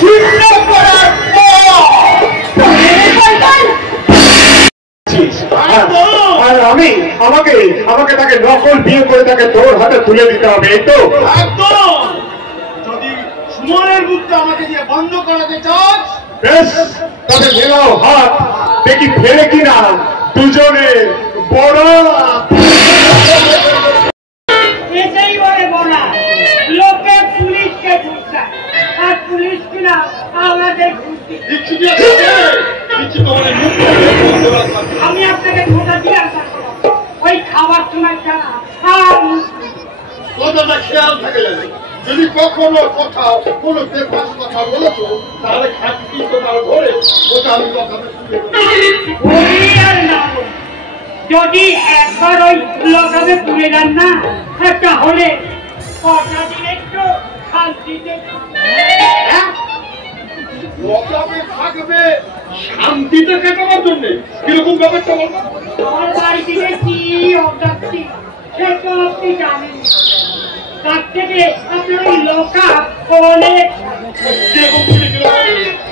চিন্তা করার পর আর আমি আমাকে আমাকে তাকে নকল বিয়ে করে তাকে তোর হাতে তুলে দিতে হবে, এই তো? একদম। যদি সুমনের বুকটা আমাকে দিয়ে বন্ধ করাতে চাস, বেশ, তবে মেলাও হাত, দেখি ফেলে কিনা দুজনে বড়। এটাই বলে বলা, লোকে পুলিশকে ঢুকছে আর পুলিশ কিনা আমাদের ঢুকছে। দিচ্ছি দিয়ে দিচ্ছি তোমাদের মুখ বন্ধ রাখলাম। আমি আপনাকে ধোকা দিয়ে আসা ওই খাবার সময় জানা আর কথাটা খেয়াল থাকে যাবে। যদি কখনো কোথাও কোনো বেফাস কথা বলেছো, তাহলে খাটি কিন্তু তার ঘরে ওটা আমি কথাটা শুনে ওই আর না বলি। যদি একবার ওই লোকাবে পুড়ে যান না, তাহলে কটা দিন একটু শান্তিতে লকাপে থাকবে শান্তিতে কাটানোর জন্য। কিরকম ব্যাপারটা বলবো? আমার বাড়িতে কি অবদাচ্ছি সে তো আপনি জানেন। তার থেকে আপনার ওই লোকা অনেক কিরকম ছিল কিরকম?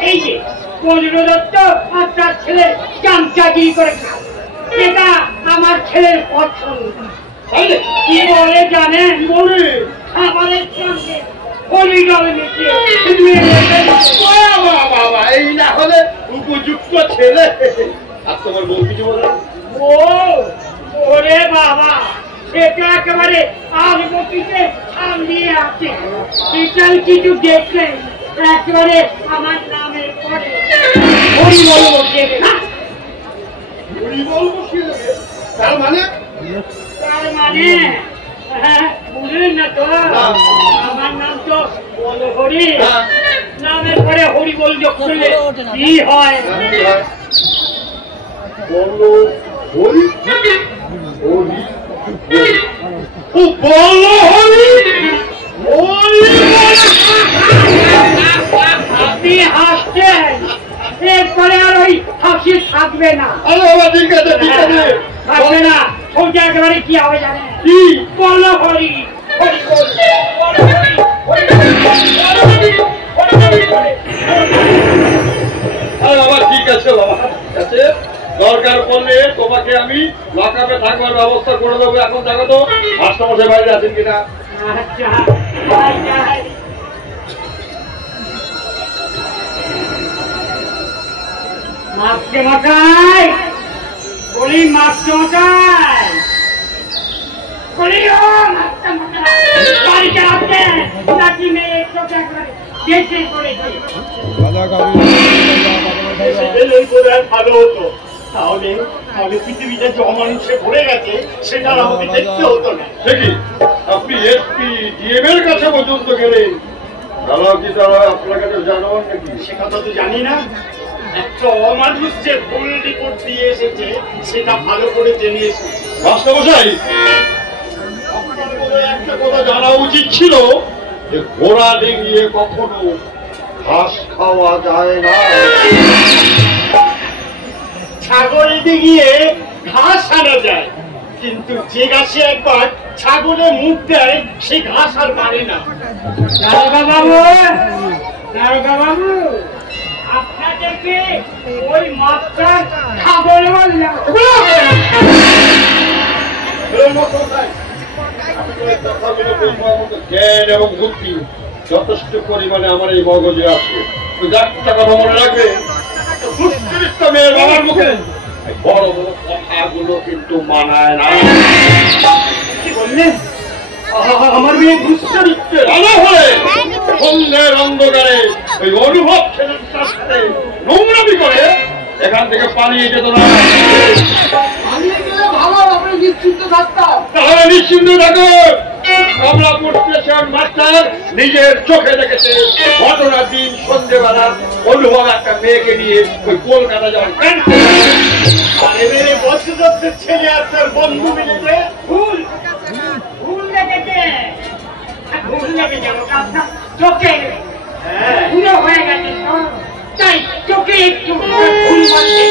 এই যে বজ্র দত্ত আর তার ছেলে চামচাগিরি করে খায়, সেটা আমার ছেলের পছন্দ। কি বলে জানেন? বলে খাবারের সঙ্গে হলি জল মিশিয়ে বাবা, এই না হলে উপযুক্ত ছেলে। আর তোমার বউ কিছু বলে? ও ওরে বাবা, সেটা একেবারে আগমতিতে ছান দিয়ে আছে। সেটাই কিছু দেখলেন একেবারে আমার নামের পরে হরি বল বসিয়ে দেবে। হরি বল বসিয়ে দেবে? তার মানে? তার মানে হ্যাঁ, বুঝলেন না তো? আমার নাম তো বল হরি, নামের পরে হরি বল যোগ করলে কি হয়? বলো হরি, হরি, ও বলো হরি, আপনি হাসছেন, এরপরে আর ওই হাসি থাকবে না। আরে বাবা, ঠিক আছে, ঠিক আছে। থাকবে না, সোজা একেবারে কি হবে জানেন? কি? বলো হরি, হরি বল, বলো হরি, হরি বল, বলো হরি, হরি বল বলে। আরে বাবা, ঠিক আছে বাবা, ঠিক আছে। দরকার পড়লে তোমাকে আমি লকআপে থাকবার ব্যবস্থা করে দেবো। এখন দেখো তো মাস্টারমশাই বাইরে আছেন কিনা। আচ্ছা, যাই যাই। মাস্টারমশাই, বলি মাস্টারমশাই, বলি ও মাস্টারমশাই, বাড়িতে আছেন নাকি মেয়ে চোখে একবারে দেখে পড়েছে? এলেই করে আর ভালো হতো। তাহলে তাহলে পৃথিবীটা যে অমানুষে ভরে গেছে সেটা আমাকে দেখতে হতো না। দেখি আপনি এসপি ডিএম এর কাছে পর্যন্ত গেলেন, তারাও কি তারা আপনার কাছে জানাবেন নাকি? সে কথা তো জানি না। একটা অমানুষ যে ভুল রিপোর্ট দিয়ে এসেছে সেটা ভালো করে জেনে এসেছে। মাস্টারমশাই, আপনার বোধহয় একটা কথা জানা উচিত ছিল যে ঘোড়া ডিঙিয়ে কখনো ঘাস খাওয়া যায় না। ছাগল ডিঙিয়ে ঘাস আনা যায়, কিন্তু যে গাছে একবার ছাগলে মুখ দেয় সে ঘাস আর বাড়ে না। দারোগা বাবু, দারোগা বাবু, আপনাদেরকে ওই মাস্টার ছাগল বললাম। জ্ঞান এবং বুদ্ধি যথেষ্ট পরিমাণে আমার এই মগজে আছে। একটা কথা মনে রাখবে, দুশ্চরিত্র মেয়ের বাবার মুখে বড় বড় কথাগুলো কিন্তু মানায় না। কি বললেন? আমার মেয়ে দুশ্চরিত্রের? রাজা হলে সন্ধ্যের অন্ধকারে ওই অনুভব ছেলেটার সাথে নোংরামি করে এখান থেকে পালিয়ে যেত না। তাহলে নিশ্চিন্ত থাকো, কমলাপুর স্টেশন মাস্টার নিজের চোখে দেখেছে ঘটনার দিন সন্ধ্যেবেলা অনুভব একটা মেয়েকে নিয়ে ওই কলকাতা যাওয়ার প্ল্যান মেরে বছরের ছেলে আর তার বন্ধু মিলেছে। ভুল ভুল লেগেছে, ভুল লেগেছে আপনার চোখে, ভুলো হয়ে গেছে তো, তাই চোখে একটু ভুল বলছে।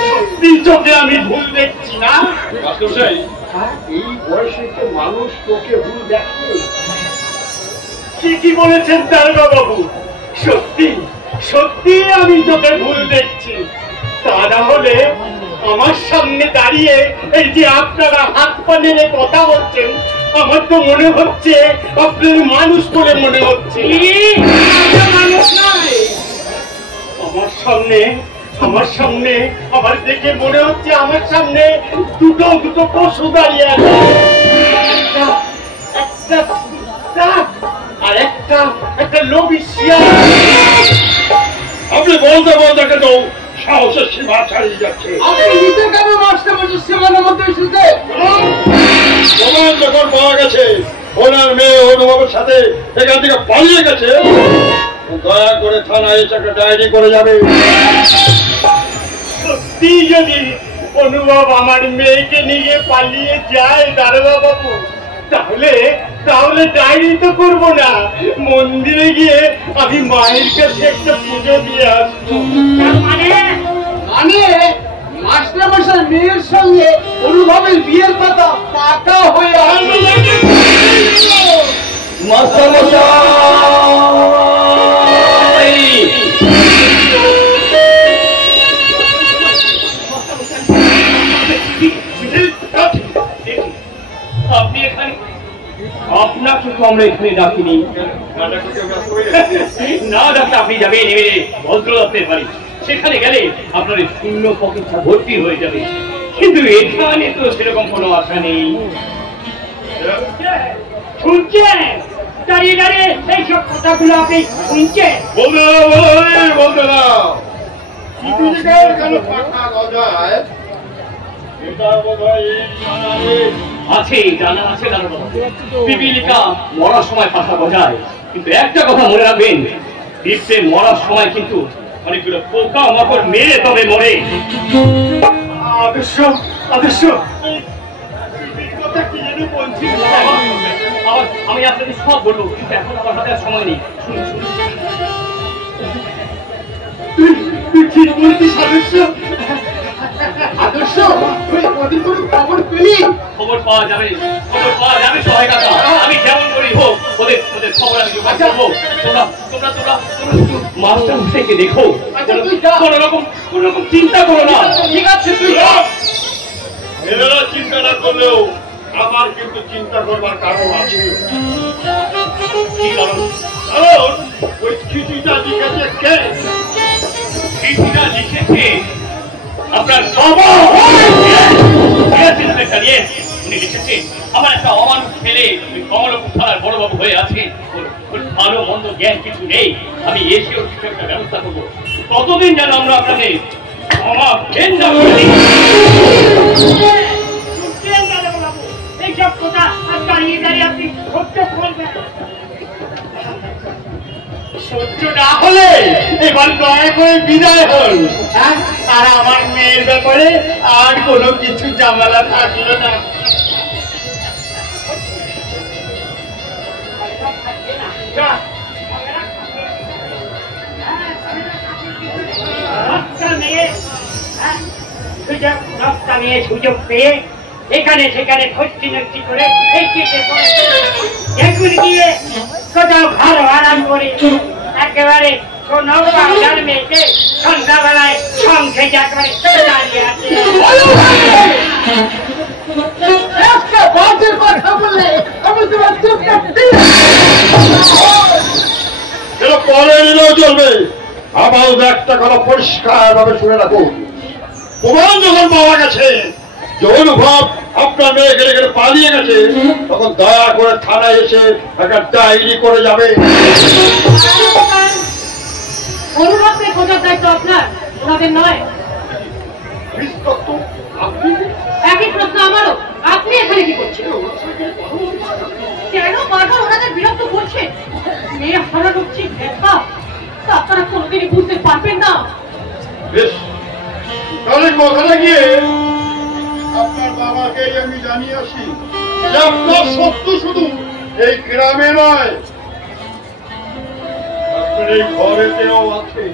সত্যি চোখে আমি ভুল দেখছি না। মাস্টারমশাই, এই বয়সে তো মানুষ চোখে ভুল দেখে। ঠিকই বলেছেন দারোগা বাবু, সত্যি সত্যি আমি চোখে ভুল দেখছি। তা না হলে আমার সামনে দাঁড়িয়ে এই যে আপনারা হাত পা নেড়ে কথা বলছেন, আমার তো মনে হচ্ছে আপনার মানুষ বলে মনে হচ্ছে। মানুষ নয়, আমার সামনে আমার দেখে মনে হচ্ছে আমার সামনে দুটো পশু দাঁড়িয়ে আছে। একটা কাক আর একটা লোভী শিয়াল। আপনি বলতে বলতে কিন্তু সাহসের সীমা ছাড়িয়ে যাচ্ছে। প্রমাণ যখন পাওয়া গেছে ওনার মেয়ে অনুভবের সাথে এখান থেকে পালিয়ে গেছে, দয়া করে থানায় এসে একটা ডায়েরি করে যাবে। সত্যি যদি অনুভব আমার মেয়েকে নিয়ে পালিয়ে যায় দারোগা বাবু, তাহলে ডায়েরি তো করবো না, মন্দিরে গিয়ে আমি মায়ের কাছে একটা পুজো দিয়ে আসবো। মানে মাস্টারমশাই মেয়ের সঙ্গে অনুভবের বিয়ের কথা পাকা হয়ে আছে। আমরা এখানে ডাকিনি। না ডাক্তার, আপনি যাবেন এবারে ভদ্রদত্তের বাড়ি, সেখানে গেলে আপনার শূন্য পকেটটা ভর্তি হয়ে যাবে, কিন্তু এখানে তো সেরকম কোনো আশা নেই। শুনছেন? দাঁড়িয়ে দাঁড়িয়ে এইসব কথাগুলো আপনি শুনছেন? বলতে না কেন পাখা গজায়, এটা বোধ হয় আছে, জানা আছে দারোগা। পিপিলিকা মরার সময় পাখা গজায়, কিন্তু একটা কথা মনে রাখবেন, পিঁপড়ে মরার সময় কিন্তু অনেকগুলো পোকা মাকড় মেরে তবে মরে। আদর্শ আদর্শ কথা কি যেন বলছি। আবার আমি আপনাকে সব বলবো, কিন্তু এখন আমার হাতে আর সময় নেই। শুনুন শুনুন। তুই ঠিক বলছিস আদর্শ। আদর্শ তুই কদিন করে খবর পেলি? খবর পাওয়া যাবে, খবর পাওয়া যাবে সবাই কাকা। আমি যেমন করি হোক, ওদের ওদের খবর আমি জোগাড় করবো। তোমরা তোমরা তোমরা মাস্টার হুসেনকে দেখো, কোন রকম চিন্তা করো না। ঠিক আছে তুই এরা চিন্তা না করলেও আমার কিন্তু চিন্তা করবার কারণ আছে। কি কারণ? কারণ ওই চিঠিটা লিখেছে কে? চিঠিটা লিখেছে আপনার বাবা। উনি লিখেছে আমার একটা অমানুষ ছেলে কমলপুর থানার বড়বাবু হয়ে আছে, ওর ভালো মন্দ জ্ঞান কিছু নেই, আমি এসে ওর কিছু একটা ব্যবস্থা করবো, ততদিন যেন আমরা আপনাকে ক্ষমা কেন্দ্র করে দিই। শুনছেন দাদাবাবু? এইসব কথা আর দাঁড়িয়ে দাঁড়িয়ে আপনি সত্য বলবেন। সহ্য না হলে এবার দয়া করে বিদায় হল। হ্যাঁ, আর আমার মেয়ের ব্যাপারে আর কোনো কিছু ঝামেলা থাকলো না। সুযোগ পেয়ে এখানে সেখানে খোঁজটি নষ্টি করে এখন গিয়ে কোথাও ঘর ভাড়ান করে একেবারে কোনো বাংলার মেয়েকে সন্ধ্যাবেলায় সংখ্যে একেবারে দাঁড়িয়ে আছে। এটা পরে নিলেও চলবে, আমার একটা কথা পরিষ্কার ভাবে শুনে রাখুন। প্রমাণ যখন পাওয়া গেছে যে অনুভব আপনার মেয়েকে রেখে পালিয়ে গেছে, তখন দয়া করে থানায় এসে একটা ডায়েরি করে যাবে। অনুভবকে খোঁজার দায়িত্ব আপনার, ওনাদের নয়। আপনি একই প্রশ্ন আমারও, আপনি এখানে কি করছেন? কেন বারবার ওনাদের বিরক্ত করছে? মেয়ে হারা হচ্ছে ব্যথা, তা আপনারা কোনোদিনই বুঝতে পারবেন না। বেশ, তাহলে কথাটা গিয়ে আপনার বাবাকে আমি জানিয়ে আসি যে আপনার সত্য শুধু এই গ্রামে নয়, আপনার এই ঘরেতেও আছে।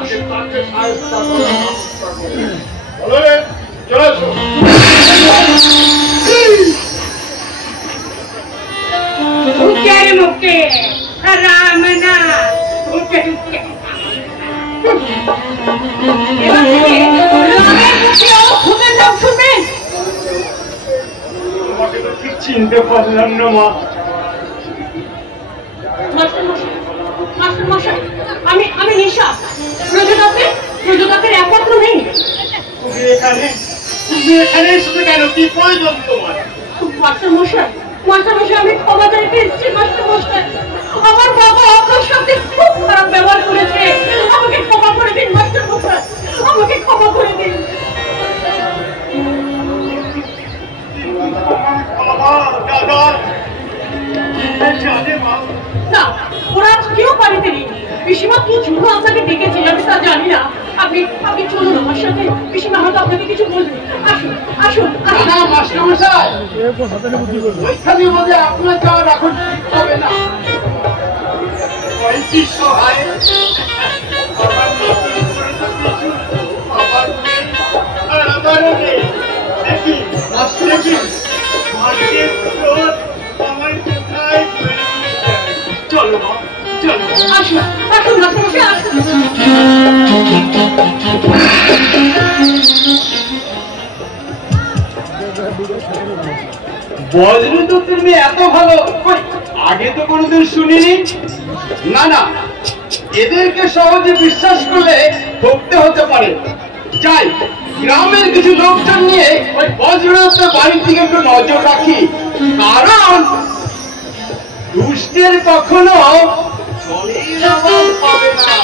আগে তাকে সাহায্য করার ব্যবস্থা করুন। বলে চলে এসো। মুখের মুখে রাম না মুখে মুখে এবার থেকে রামের মুখেও ভূতের নাম শুনবেন। তোমাকে তো ঠিক চিনতে পারলাম না মা। মাস্টার মশাই, আমি নিশা, প্রযোজকের একমাত্র নেই। তুমি এখানে এসেছো কেন? কি প্রয়োজন তোমার? মাস্টার মশাই, আমি ক্ষমা চাইতে এসেছি। মাস্টার মশাই, আমার বাবা আপনার সাথে খুব খারাপ ব্যবহার করেছে, আমাকে ক্ষমা করে দিন। মাস্টার মশাই, আমাকে ক্ষমা করে দিন। বাবা, দাদা, জানে মা। না, ওরা আজ কেউ বাড়িতে নেই। পিসিমা কি জন্য আপনাকে ডেকেছে আমি তা জানি না। আপনি চলুন আমার সাথে, পিসিমা হয়তো আপনাকে কিছু বলবে। আসুন আসুন। না মাস্টার মশাই, ওইখানে মধ্যে আপনার যাওয়ার এখন হবে না। ওই কি সহায় আমার নতুন করে তো কিছু আমার নেই, আর আমারও নেই। দেখি দেখি ভাগ্যের স্রোত আমার কোথায় বয়ে নিয়ে যায়। চলো মা, চলো। আসুন আসুন মাস্টার মশাই, আসুন। বজ্রদূতের মেয়ে এত ভালো, আগে তো কোনোদিন শুনিনি। না না, এদেরকে সহজে বিশ্বাস করলে ধরতে হতে পারে। যাই, গ্রামের কিছু লোকজন নিয়ে ওই বজ্রনাথের বাড়ির দিকে একটু নজর রাখি, কারণ দুষ্টের কখনো জলের অভাব হবে না।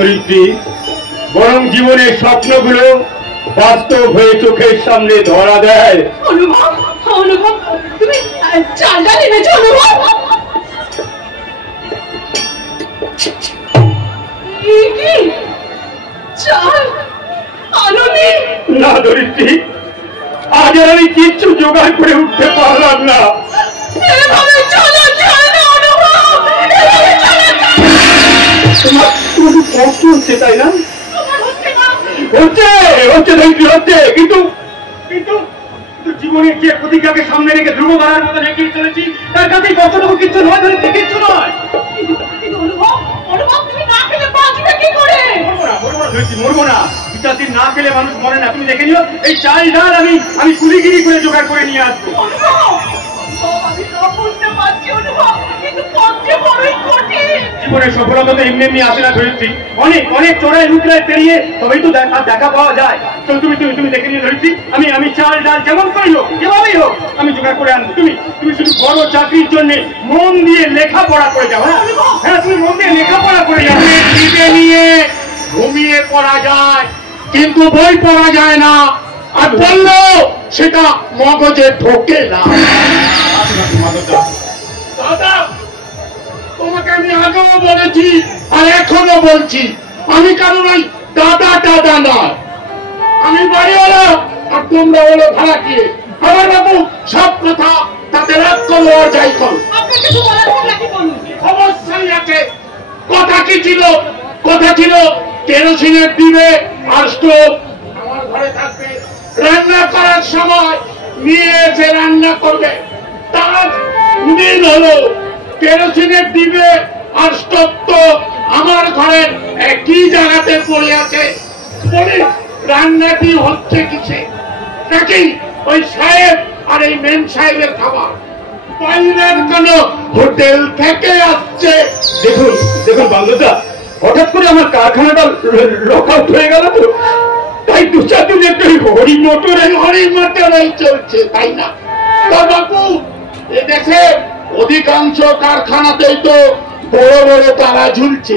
ধরিত্রী, বরং জীবনের স্বপ্নগুলো বাস্তব হয়ে চোখের সামনে ধরা দেয়। অনুভব, অনুভব, তুমি চালটা নেমেছো অনুভব? কি চাল আলোনি? না ধরিত্রী, আজ আর আমি কিচ্ছু জোগাড় করে উঠতে পারলাম না। এভাবে চলা যায় না অনুভব, এভাবে চলা যায় না। তোমার কষ্ট হচ্ছে, তাই না? হচ্ছে হচ্ছে ধরিত্রী, হচ্ছে, কিন্তু কিন্তু জীবনের যে প্রতিজ্ঞাকে সামনে রেখে ধ্রুব ধারার মতো এগিয়ে চলেছি, তার কাছে কতটুকু কিচ্ছু নয় ধরিত্রী, কিচ্ছু নয়। অনুভব, অনুভব, তুমি না খেলে বাঁচবে কি করে? মরবো না, বিচারদিন না খেলে মানুষ মরে না। তুমি দেখে নিও, এই চাল ডাল আমি কুলিগিরি করে জোগাড় করে নিয়ে আসবো। আমি সব বুঝতে পারছি অনুভব, কিন্তু পথে বড়ই কঠিন। জীবনের সফলতা তো এমনি এমনি আসে না ধরিত্রী, অনেক অনেক চড়াই লুকড়ায় পেরিয়ে তবেই তো দেখা পাওয়া যায়। তো তুমি তুমি তুমি দেখে নিয়ে ধরিত্রী, আমি চাল ডাল যেমন করি হোক, যেভাবেই হোক, আমি জোগাড় করে আনবো। তুমি তুমি শুধু বড় চাকরির জন্য মন দিয়ে লেখাপড়া করে যাও। হ্যাঁ, তুমি মন দিয়ে লেখাপড়া করে যাও। নিয়ে ঘুমিয়ে পড়া যায়, কিন্তু বই পড়া যায় না। আর বললো সেটা মগজে ঢোকে না। দাদা, তোমাকে আমি আগেও বলেছি আর এখনো বলছি, আমি কারণ ওই দাদা টাদা নয়, আমি বাড়িওয়ালা আর তোমরা হলো ভাড়াটিয়ে। আমার বাবু সব কথা তাতে রাগ করো আর যাই করো। আপনার কিছু বলার নাকি বলুন? অবশ্যই আছে। কথা কি ছিল? কথা ছিল কেরোসিনের দিবে আর স্টোভ আমার ঘরে থাকবে, রান্না করার সময় নিয়ে এসে রান্না করবে। তার দিন হলো কেরোসিনের দিবে আর স্টোভ তো আমার ঘরের একই জায়গাতে পড়ে আছে। বলি রান্নাটি হচ্ছে কিসে? নাকি ওই সাহেব আর এই মেম সাহেবের খাবার বাইরের কোন হোটেল থেকে আসছে? দেখুন দেখুন বান্ধবদা, হঠাৎ করে আমার কারখানাটা লক আউট হয়ে গেল, তো তাই দু চার দিন একটু হরি মোটরেই চলছে, তাই না? তো বাবু, এদেশে অধিকাংশ কারখানাতেই তো বড় বড় তালা ঝুলছে,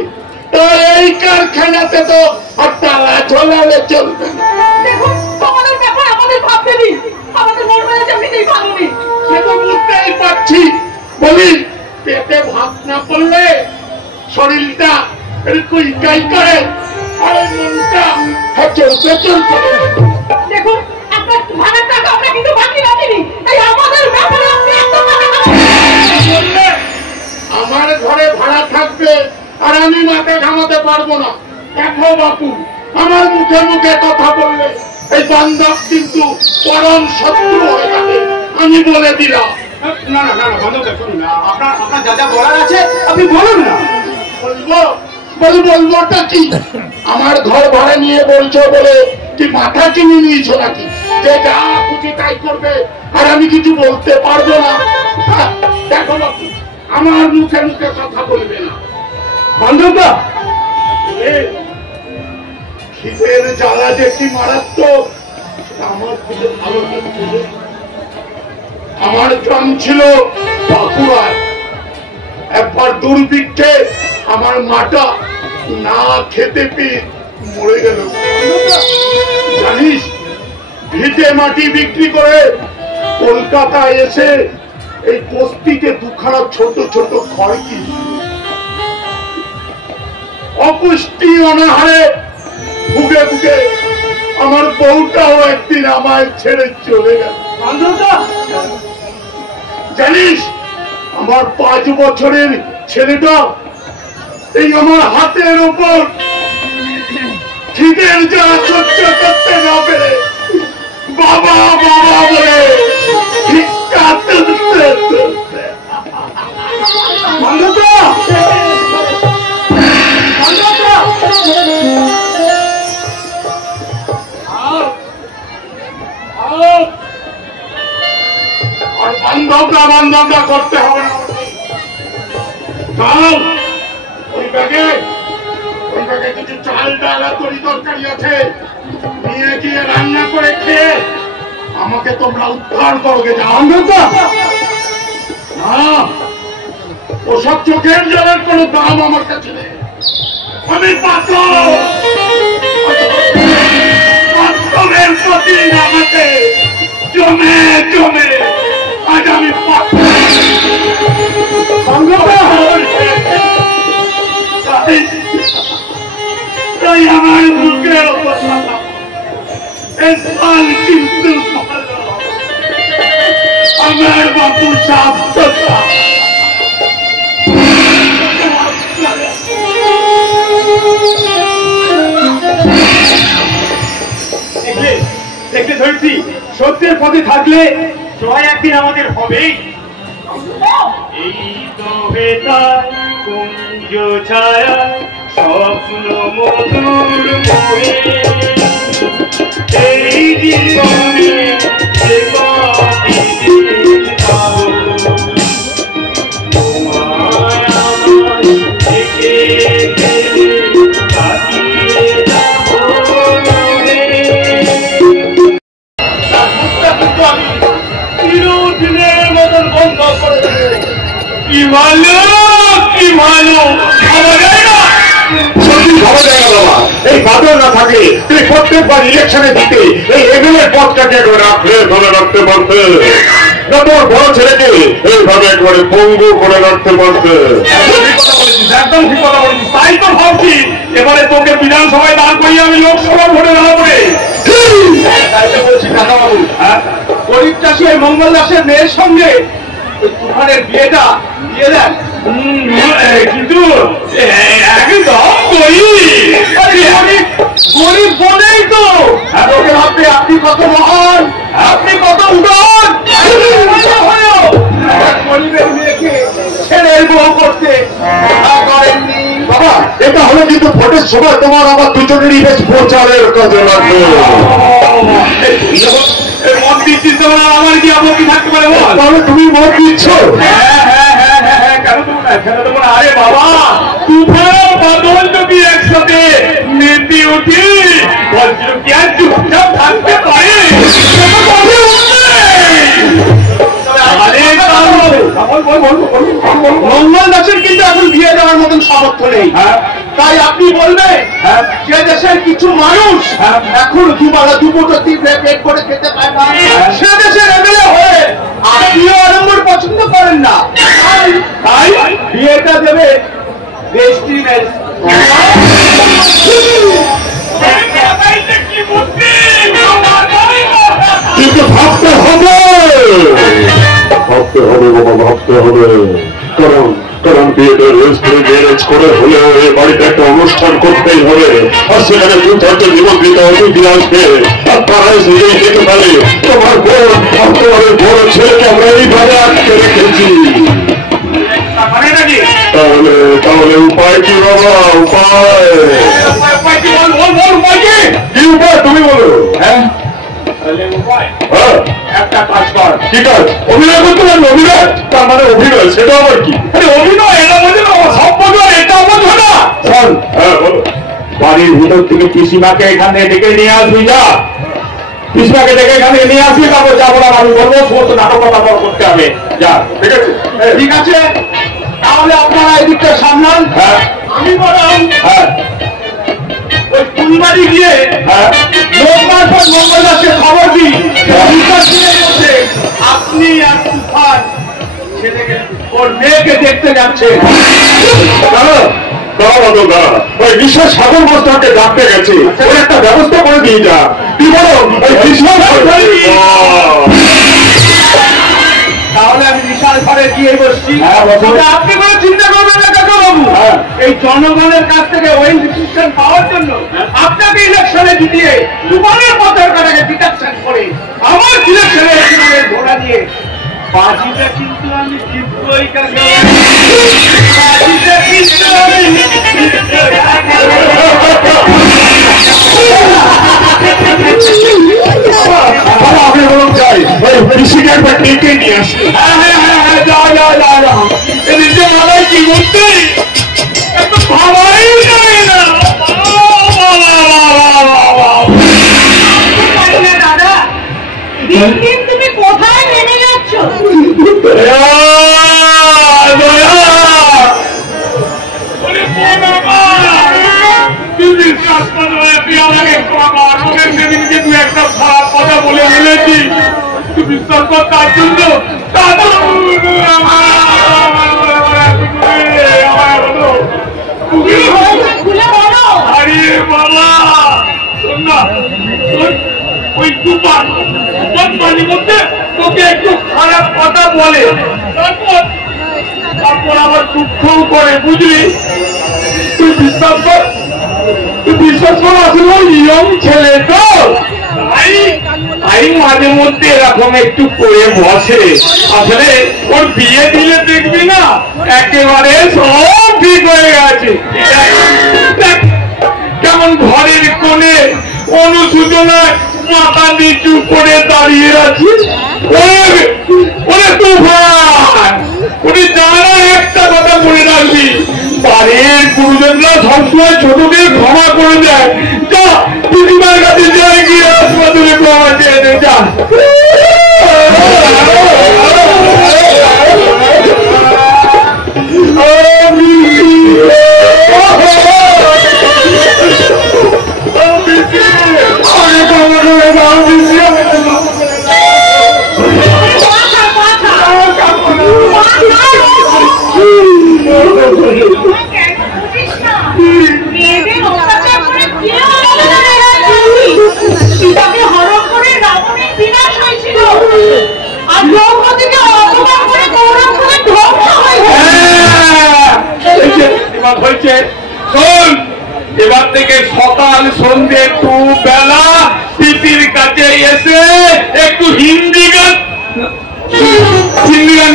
তো এই কারখানাতে তো আর তালা ঝোলালে চলবে না। দেখুন, তোমাদের ব্যাপারে আমাদের ভাবতে দিন, আমাদের মন মেজাজ এমনিতেই ভালো নেই। সে তো বুঝতেই পারছি। বলি পেটে ভাত না পড়লে শরীরটা কুইকাই করে আর মনটা হেঁচল করে। দেখুন, আপনার ভাড়ার টাকা আমরা কিন্তু বাকি রাখিনি, তাই আমাদের ব্যাপারে আপনি একদম বললে আমার ঘরে ভাড়া থাকবে আর আমি মাথা ঘামাতে পারবো না। দেখো বাপু, আমার মুখে মুখে কথা বললে এই বান্ধব কিন্তু পরম শত্রু হয়ে যাবে, আমি বলে দিলাম। না না না বান্ধবদা, শুনুন, আপনার যা যা বলার আছে আপনি বলুন না। বলবোটা কি? আমার ঘর ভাড়া নিয়ে বলছো বলে কি মাথা কিনে নিয়েছো নাকি যে যা খুশি তাই করবে আর আমি কিছু বলতে পারবো না? দেখো বাপু, আমার মুখে মুখে কথা বলবে না। বান্ধবদা, শীতের জ্বালা যে কি মারাত্মক সেটা আমার খুব ভালো লাগছে। আমার গ্রাম ছিল বাঁকুড়ায়, একবার দুর্ভিক্ষে আমার মাটা না খেতে পেয়ে মরে গেল। জানিস, ভিটে মাটি বিক্রি করে কলকাতায় এসে এই বস্তিতে দুখানা ছোট ছোট ঘর কিনি। অপুষ্টি অনাহারে ভুগে ভুগে আমার বউটাও একদিন আমায় ছেড়ে চলে গেল। জানিস, আমার 5 বছরের ছেলেটা এই আমার হাতের ওপর খিদের যা সহ্য করতে না পেরে বাবা বাবা বলে ভিক্ষা তুলতে তুলতে আর বান্ধবরা করতে হবে না। যাও, ওই ব্যাগে কিছু চাল ডাল আর তরি তরকারি আছে, নিয়ে গিয়ে রান্না করে খেয়ে আমাকে তোমরা উদ্ধার করবে। যাও না, ওসব চোখের জলের কোনো দাম আমার কাছে নেই। আমি বাস্তবের প্রতি আমাকে জমে জমে আজ আমি তাই আমার বুকে কিন্তু ভালো আমার বাপু সাবধান। দেখতে ধরছি সত্যের পথে থাকলে জয় একদিন আমাদের হবেই। এই তো বেতার কুঞ্জ ছায়া স্বপ্ন মধুর মোহে, এই জীবনে যে কতদিন পাবো, তোমায় আমার থেকে গেলে কাটিয়ে যাবো মনে। আমি চিরদিনের মতন বন্ধ করে দেবো। কি ভালো সত্যি ভালো জায়গা বাবা। এই বাদল না থাকে তুমি প্রত্যেকবার ইলেকশনে দিতে এই এমএলএ পদটাকে রাখলে ধরে রাখতে পারতে না, তোমার বড় ছেলেকে এইভাবে একবারে পঙ্গু করে রাখতে পারতে। একদম ঠিক কথা বলেছিস। তাই তো ভাবছি এবারে তোকে বিধানসভায় দাঁড় করিয়ে আমি লোকসভা ভোটে দাঁড়াবো। বলছি কাকাবাবু, গরিব চাষী মঙ্গল দাসের মেয়ের সঙ্গে তুফানের বিয়েটা দিয়ে দেন। কিন্তু একদম গরিব বলেই তো লোকে ভাববে আপনি কত মহান, আপনি কত উদার। গরিবের মেয়েকে ছেড়ে বউ করতে করেননি বাবা। এটা হলো কিন্তু ভোটের সময় তোমার আমার দুজনেরই বেশ প্রচারের কাজে লাগবে। মত দিচ্ছিস তোমরা, আমার কি আপত্তি থাকতে পারে বল? তাহলে তুমি মত দিচ্ছ? কেন দেবো না? আরে বাবা, তুফান বাদল যদি একসাথে মেতে উঠি বলছিল কি আর চুপচাপ থাকতে পারে? মঙ্গল দাসের কিন্তু এখন বিয়ে দেওয়ার মতন সামর্থ্য নেই। তাই আপনি বলবেন যে দেশের কিছু মানুষ এখন দুবেলা দুপুটো পেট করে খেতে পায় না, সে দেশের এমএলএ হয়ে আপনিও আড়ম্বর পছন্দ করেন না, তাই বিয়েটা দেবে ডেস্টিনেশন। কিন্তু ভাবতে হবে বাবা, ভাবতে হবে। কারণ বিয়েটা রেজিস্ট্রি ম্যারেজ করে হলেও এই বাড়িতে একটা অনুষ্ঠান করতেই হবে। আর সেখানে 2-4 নিমন্ত্রিত অতিথি আসবে। আর তারা এসে দেখতে পারে তোমার বোন আর তোমার বড় ছেলেকে আমরা এইভাবে আটকে রেখেছি। তাহলে উপায় কি বাবা? উপায় কি উপায় তুমি বলো। একটা কাজ কর। কি কাজ? অভিনয় করতে পারবে? অভিনয়? তার মানে অভিনয়, সেটা আবার কি? অভিনয় এটা বোঝে না, সব বোঝো, এটা বোঝো না। বাড়ির ভিতর থেকে পিসিমাকে এখানে ডেকে নিয়ে আসবি। যা পিসিমাকে ডেকে এখানে নিয়ে আসবি, তারপর যাবো না আমি বলবো সমস্ত নাটক কথা করতে হবে। যা, ঠিক আছে? ঠিক আছে, তাহলে আপনারা এদিকটা সামলান। হ্যাঁ আমি বরং হ্যাঁ ওই ফুলবাড়ি গিয়ে হ্যাঁ রোববার পর মঙ্গলদাসকে খবর দিই বিকাশ দিনের মধ্যে আপনি আর তুফান ছেলেকে ওর মেয়েকে দেখতে যাচ্ছে। ওই বিশ্বাস সাগর মাস্টারকে ডাকতে গেছে, ওর একটা ব্যবস্থা করে দিয়ে যা। কি বলো? ওই বিশ্বাস তাহলে আমি বিশাল ঘরে গিয়ে বসছি। হ্যাঁ, বসো। তবে আপনি কোনো চিন্তা করবেন না কাকাবাবু। হ্যাঁ। এই জনগণের কাছ থেকে ওই ডিসিশন পাওয়ার জন্য আপনাকে ইলেকশনে জিতিয়ে তুফানের পতাকাটাকে ডিটাকশন করে আমার ইলেকশনে ঘোড়া দিয়ে বাজিটা কিন্তু আমি জিতবই কাকাবাবু। বাজিটা কিন্তু আমি আমি বরং যাই, ওই ঋষিকে একবার ডেকে নিয়ে আসি। এদিকে মাথায় কি করতে একটু ভাবাই যায় না। দাদা দিন দিন তুমি কোথায় নেমে যাচ্ছ? একটা খারাপ কথা বলে ফেলেছি, তুই বিশ্বাস কর। তার জন্য কি হয়েছে খুলে বলো। আরে বাবা শোন না, শোন, ওই তুফান মাঝে মধ্যে তোকে একটু খারাপ কথা বলে, তারপর আবার দুঃখও করে, বুঝলি? তুই বিশ্বাস কর, আসলে ওই ইয়ং ছেলে তো তাই মাঝে মধ্যে এরকম একটু করে বসে। আসলে ওর বিয়ে দিলে দেখবি না একেবারে সব ঠিক হয়ে গেছে। দেখ কেমন ঘরের কোণে অনুশোচনায় মাথা নিচু করে দাঁড়িয়ে আছে। ওরে তুফান, উনি জানা একটা কথা বলে রাখবি, বাড়ির গুরুজনরা সবসময় ছোটদের ক্ষমা করে দেয়। যা দিদিমার কাছে যাই গিয়ে হাসপাতালে ক্ষমা চেয়ে দে, যা। হয়েছে শোন, এবার থেকে সকাল সন্ধ্যে দু বেলা পিপির কাছে এসে একটু হিন্দি গান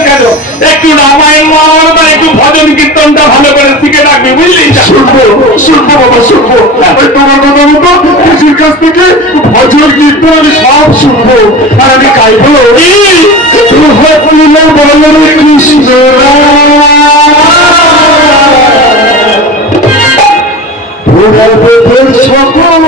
কেন, একটু রামায়ণ মহাভারত, একটু ভজন কীর্তনটা ভালো করে শিখে রাখবি, বুঝলি? শুনবো শুনবো বাবা শুনবো। ওই তোমার কথা মতো কৃষির কাছ থেকে ভজন কীর্তন আমি সব শুনবো, আর আমি গাইবো বলো কৃষ্ণ সকল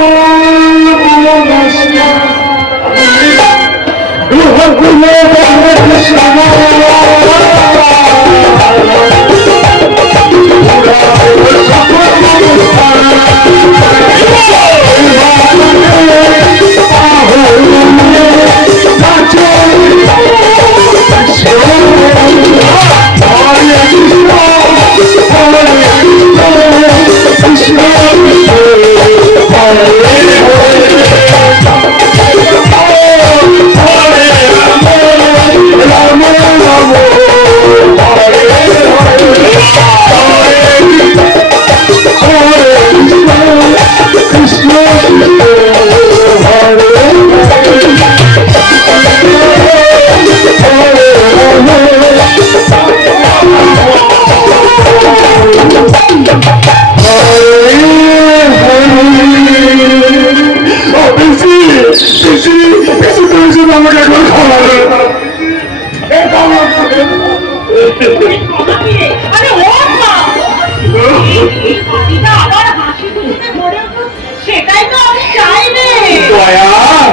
সেটাই তো আমি চাইবে। দয়াল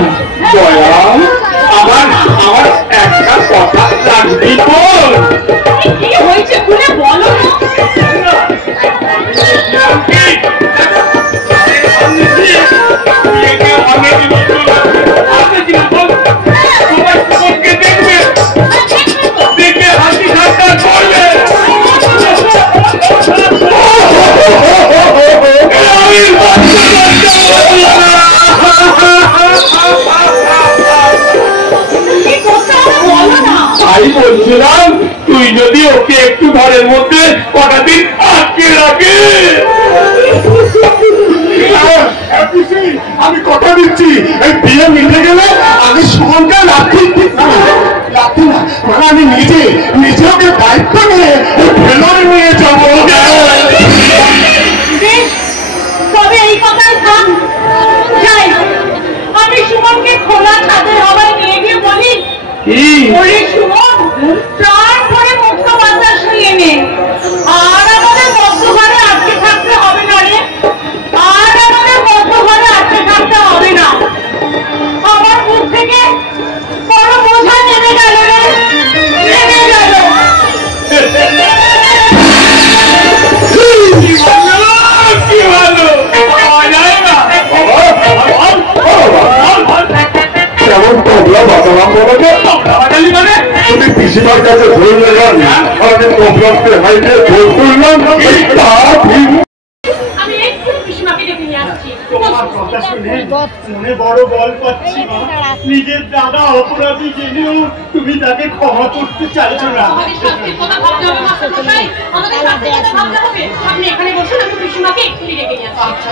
দয়াল, আমার একটা কথা রাখবি বল। কি হয়েছে খুলে বলো না। ঘরের মধ্যে কটা দিন আটকে রাখে। আমি কথা দিচ্ছি এই বিয়ে মিটে গেলে আমি সুমনকে লাঠি না মানে আমি নিজেকে দায়িত্ব নিয়ে ভেলোরে নিয়ে যাবো। তবে এই কথাই থাম যাই, আমি সুমনকে খোলা ছাদের হাওয়ায় নিয়ে গিয়ে বলি, বলি সুমন প্রাণ ভরে মুক্ত বাতাস নিয়ে নে, আর আমাদের মধ্য ঘরে আটকে থাকতে হবে না রে, আর আমাদের মধ্য ঘরে আটকে থাকতে হবে না। আমার মুখ থেকে বড় বোঝা নেমে গেল রে, নেমে গেল। কি ভালো কেমন তবলা বাজালাম বলো মানে তুমি পিসিমার কাছে ধরলে যান, আমি তবলাকে হাইটে ধর করলাম। আমি একটু পিসিমাকে ডেকে নিয়ে আসছি। তোমার কথা শুনে মনে বড় বল পাচ্ছি মা। নিজের দাদা অপরাধী জেনেও তুমি তাকে ক্ষমা করতে চাইছো না। আমাদের শাস্তির কথা ভাবতে হবে মাস্টার মশাই, আমাদের শাস্তির কথা ভাবতে হবে। আপনি এখানে বসুন, আমি পিসিমাকে এক্ষুনি ডেকে নিয়ে আসছি।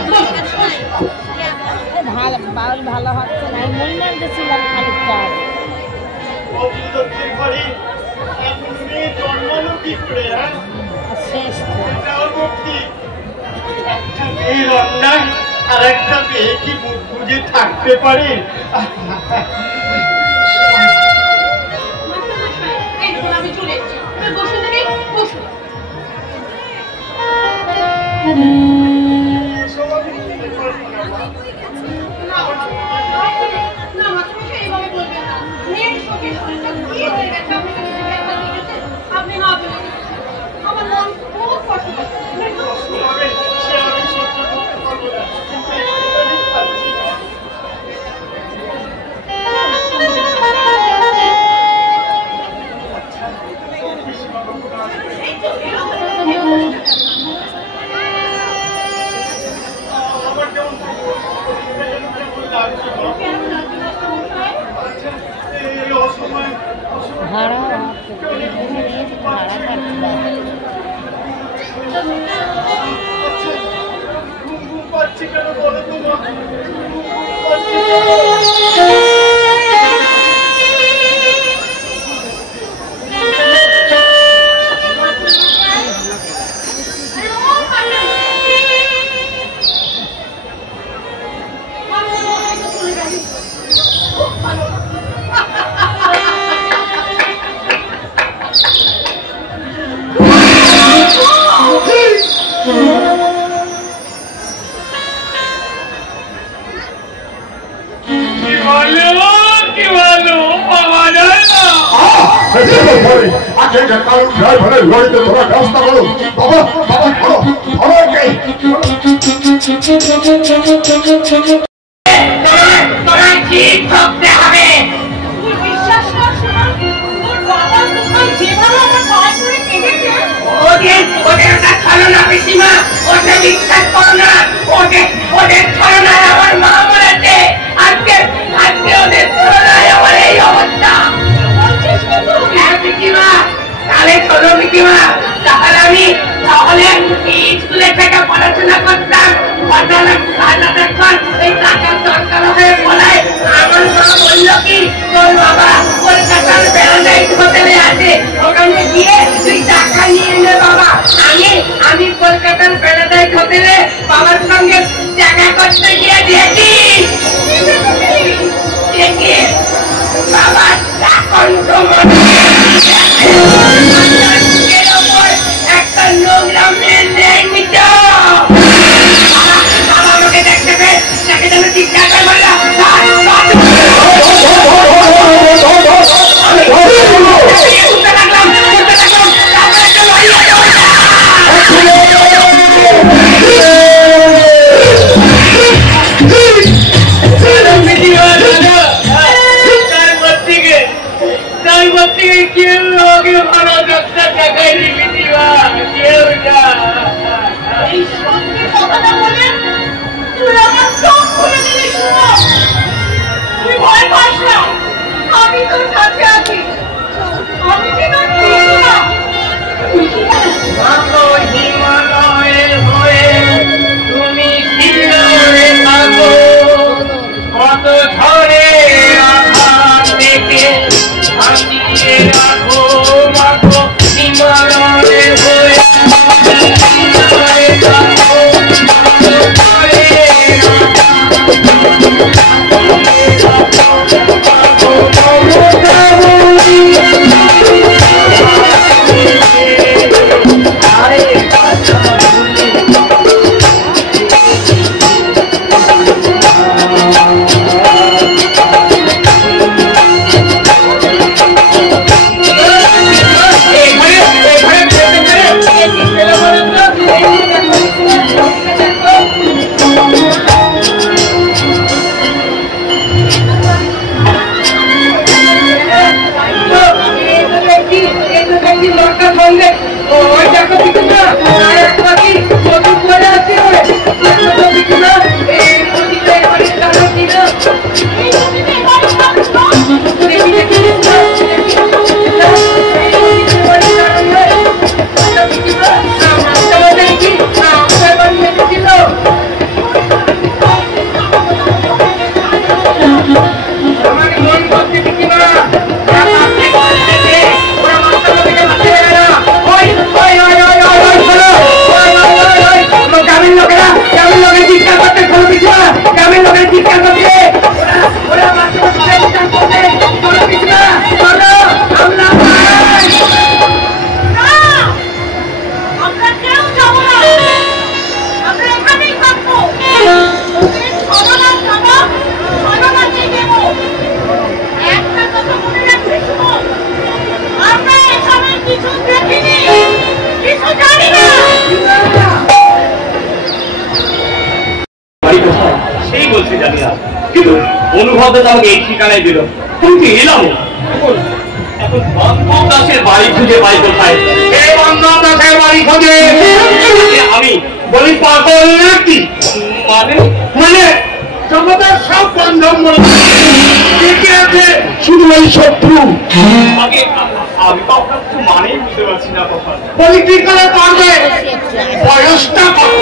ভালো হচ্ছে না, মনে ছিলাম খানিকটা। অবুদ্ধের ঘরে এক মেয়ে জন্মালো কি করে? শেষ একটা মেয়ের অন্যায় আর একটা মেয়ে কি মুখ বুঝে থাকতে পারে? এই দেখুন আমি চলে এসেছি, বসুন দেখি, বসুন। না মাস্টারমশাই এইভাবে বলবেন না। মেয়ের শোকের শরীরটা কি হয়ে গেছে আপনি কাছে থেকে একবার দেখেছেন? আপনি না বলে আমার মন খুব কষ্ট পাচ্ছে। সে আমি সহ্য করতে পারবো না। আমি পাচ্ছি না। আমার কেমন লাগছে না। এই অসময় ভাড়া ঘুম পাচ্ছি কেন বলো তো মা? ঘুম পাচ্ছি কেন? লড়িতে ধরা ব্যবস্থা করো বাবা, বাবা ধরো ধরো কে ঠিক থাকতে হবে। তুই বিশ্বাস কর সুমন, তোর বাবা তোমার যেভাবে আমার পায়ে ধরে কেঁদেছে, ওদের ছাড়ো না পিসিমা, ওদের বিশ্বাস করো না, ওদের ছাড়ো না। আমার মা বলেছে আজকে ওদের ছাড়ো না, আমার এই অবস্থা। হ্যাঁ পিসিমা, তাহলে শোনো পিসিমা, তাহলে স্কুলে থেকে পড়াশোনা করতাম, এই টাকার দরকার হয়ে বলায় আমার মা বলল কি তোর বাবা কলকাতার প্যারাডাইস হোটেলে আছে, ওখানে গিয়ে তুই টাকা নিয়ে নে বাবা। আমি কলকাতার প্যারাডাইস হোটেলে বাবার সঙ্গে দেখা করতে গিয়ে দেখি বাবা এখন একটা নোংরা মেয়ে নেই মিট আমাকে দেখতে পেয়ে তাকে যেন চিৎকার করে বললাম আমি তোর কাছে আছি, আমি কি না দাস আমাকে এই ঠিকানায় দিল, আমি তো এলাম। এখন বান্ধব দাসের বাড়ি খুঁজে পাই কোথায়? এই বান্ধব দাসের বাড়ি খোঁজে আমি বলি পাগল নাকি? মানে মানে জগতের সব বান্ধব কে আছে, শুধু এই শত্রু। আগে আমি তো আপনার কিছু মানেই বুঝতে পারছি না কথা। বলি কি করে পারবে? বয়সটা কত?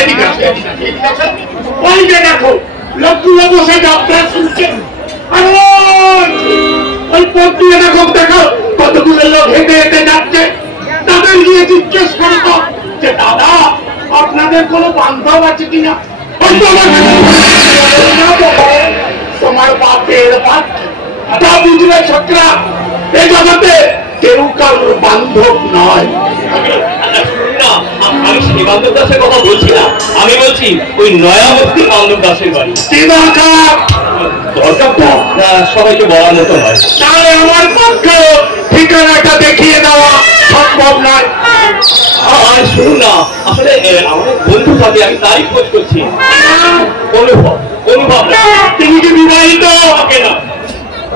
এদিকে আসো, এদিকে আসো। ওই যে দেখো লোকগুলো বসে যাত্রা শুনছেন। আর ওই পথ দিয়ে দেখো দেখো কতগুলো লোক হেঁটে হেঁটে যাচ্ছে। তাদের গিয়ে জিজ্ঞেস করতো যে দাদা আপনাদের কোনো বান্ধব আছে কিনা? তোমার বাপের বাপ তা বুঝলে ছোকরা, এই জগতে কেউ কারোর বান্ধব নয়। আমি সেই বান্ধব দাসের কথা বলছি না, আমি বলছি ওই নয়াবস্তির বান্ধব দাসের বাড়ি। কি দরকার? দরকারটা সবাইকে বলার মতো নয়। তাহলে আমার পক্ষে ঠিকানাটা দেখিয়ে দেওয়া সম্ভব নয়। আর শুনুন না, আসলে আমাদের বন্ধু সাথে আমি তারই খোঁজ করছি। অনুভব অনুভব না, তিনি কি বিবাহিত? থাকে না।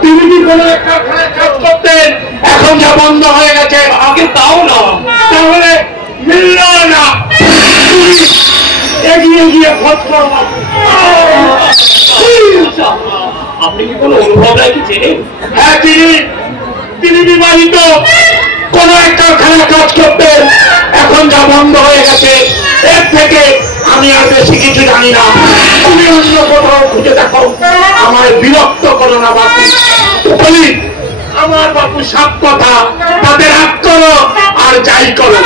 তিনি কি কোনো একটা কাজ করতেন? এখন যা বন্ধ হয়ে গেছে। আগে তাও না। তাহলে মিলল না। এগিয়ে গিয়ে খোঁজ করবো। আচ্ছা, আপনি কি কোনো অনুভব রায় কি চেনেন? হ্যাঁ তিনি বিবাহিত, কোন একটা খারাপ কাজ করতেন, এখন যা বন্ধ হয়ে গেছে। এর থেকে আমি আর বেশি কিছু জানি না। তুমি অন্য কোথাও খুঁজে দেখো, আমার বিরক্ত করো না বাপু। বলি আমার বাপু সব কথা, তাদের হাত করো আর যাই করো।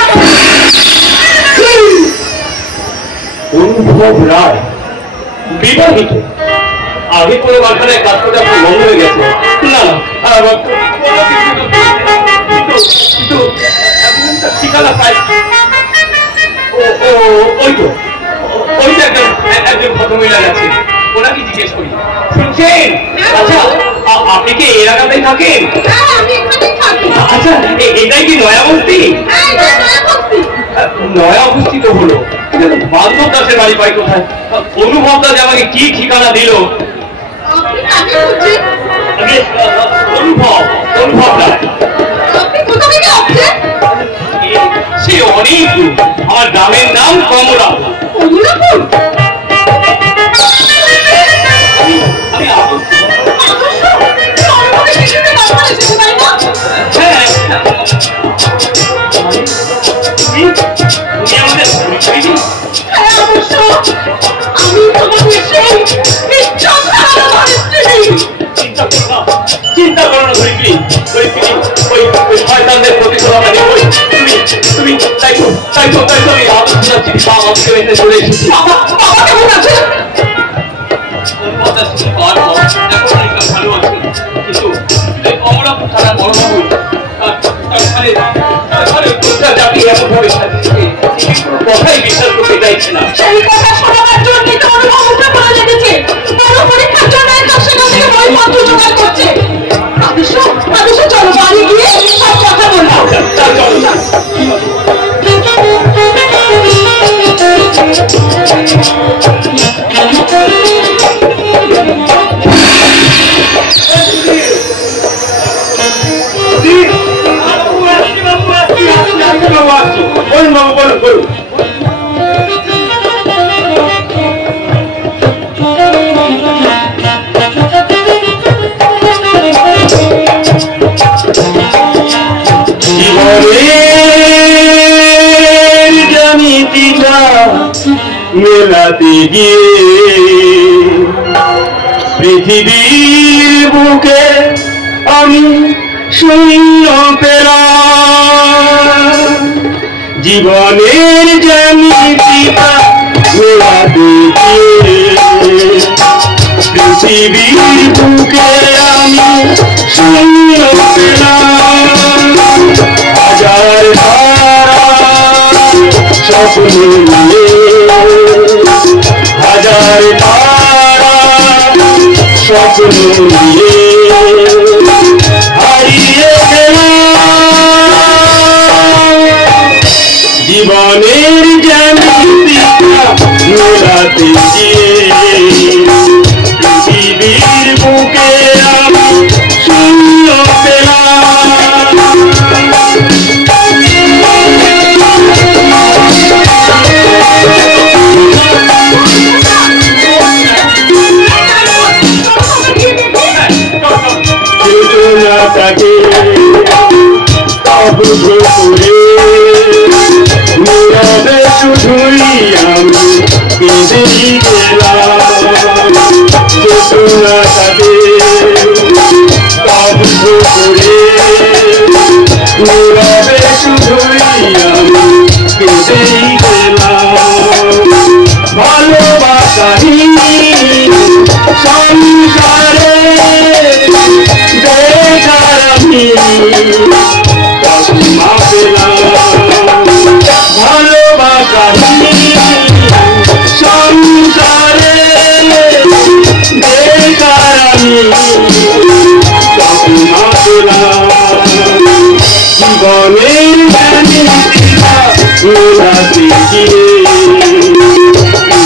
অনুভব রায় বিবাহিত, আগে কোনো কারখানায় কাজ করতে আপনার বন্ধ হয়ে গেছে? না না, কিন্তু ঠিকানা পাই। ওই তো ওই তো একজন ভদ্রমহিলা গেছে, ওনাকে জিজ্ঞেস করি। শুনছেন? আচ্ছা, আপনি কি এই এলাকাতেই থাকেন? আচ্ছা, এটাই কি নয়াবস্তি? নয়াবস্তি তো হলো, বান্ধব দাসের বাড়ি পাই কোথায়? অনুভব দাস আমাকে কি ঠিকানা দিল? অনুভব অনুভব রায়। সে অনেক দূর, আমার গ্রামের নাম কমলাপুর। চিন্তা করো না ধরিত্রী, ওই শয়তানদের প্রতিশোধ আমরা নেব। তুমি তাই তো আমি আমাকে এসে চলে এসেছি। ভালো আছে, কিন্তু কমলাপুর থানা বড়বাবু জাতি এমন ভাবে সাজিয়েছে, কথাই বিশ্বাস করতে চাইছে না। সেই কথা শোনাবার জন্য তো অনুভব উঠে পড়ে লেগেছে। বড় পরীক্ষার জন্য তার সেখান থেকে বইপত্র জোগাড় করছে। আদেশ চলো বাড়ি গিয়ে সব কথা বলবো। চলো বাবু বলুন। মেলাতে গিয়ে পৃথিবীর বুকে আমি শূন্য পেলাম, জীবনের জ্যামিতিটা মেলাতে গিয়ে পৃথিবীর বুকে আমি শূন্য পেলাম। হাজার স্বপ্ন নিয়ে, হাজার তারা স্বপ্ন নিয়ে হারিয়ে গেলাম, জীবনের জ্যামিতিটা মেলাতে গিয়ে পৃথিবীর বুকে আমি শূন্য পেলাম চেতনাটাকে অবুঝ করে নীরবে শুধুই আমি কেঁদেই গেলাম চেতনাটাকে অবুঝ করে নীরবে শুধুই আমি কেঁদেই গেলাম ভালোবাসাহীন সংসারে বেকার আমি তকমা পেলাম ভালোবাসাহীন সংসারে বেকার আমি তকমা পেলাম জীবনের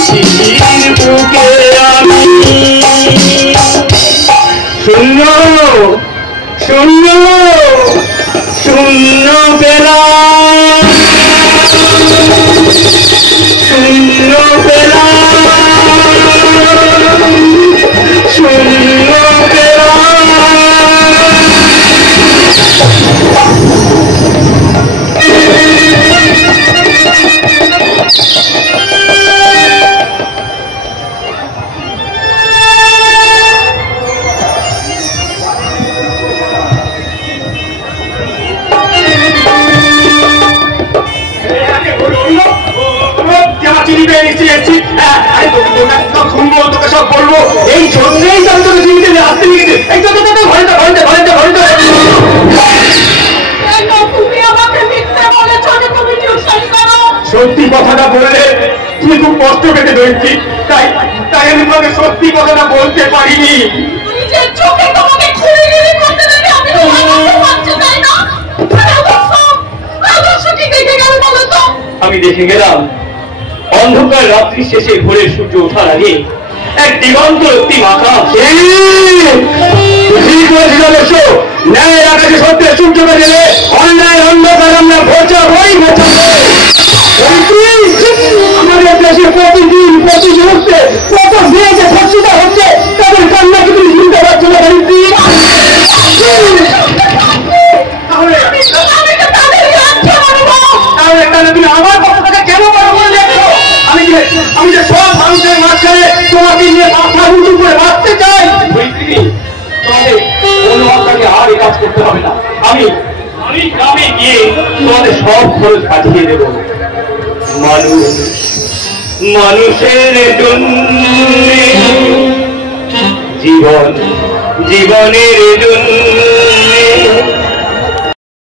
পৃথিবীর বুকে আমি শূন্য শূন্য শূন্য পেলাম শূন্য পেলাম শূন্য পেলাম এই জন্যই তো আমি তোকে চিনিতে আসতে নিয়েছি এই তো সত্যি কথাটা বললে তুমি খুব কষ্ট পেতে ধরছি তাই তাই আমি তোমাকে সত্যি কথাটা বলতে পারিনি আমি দেখে গেলাম অন্ধকার রাত্রি শেষে ভোরের সূর্য ওঠার আগে এক দিগন্ত একটি মাথা ন্যায়ের আকাশে সত্যের সূর্যটা গেলে অন্যায় অন্ধকার আমরা ঘোচাবই আমাদের দেশে প্রতিদিন প্রতি মুহূর্তে কত মেয়েকে ধর্ষিত হচ্ছে তাদের কান্নাকে তুমি শুনতে পারছো না তাহলে তুমি আমার কথাটাকে কেন বলে দেখছো আমি যে সব মানুষের মাঝখানে তোমাকে নিয়ে মাথা উঁচু করে বাঁচতে চাই তোমাদের কোনো আপনাকে আর এই কাজ করতে হবে না আমি গ্রামে গিয়ে তোমাদের সব খরচ কাটিয়ে দেব মানুষের জন্য জীবনের জন্য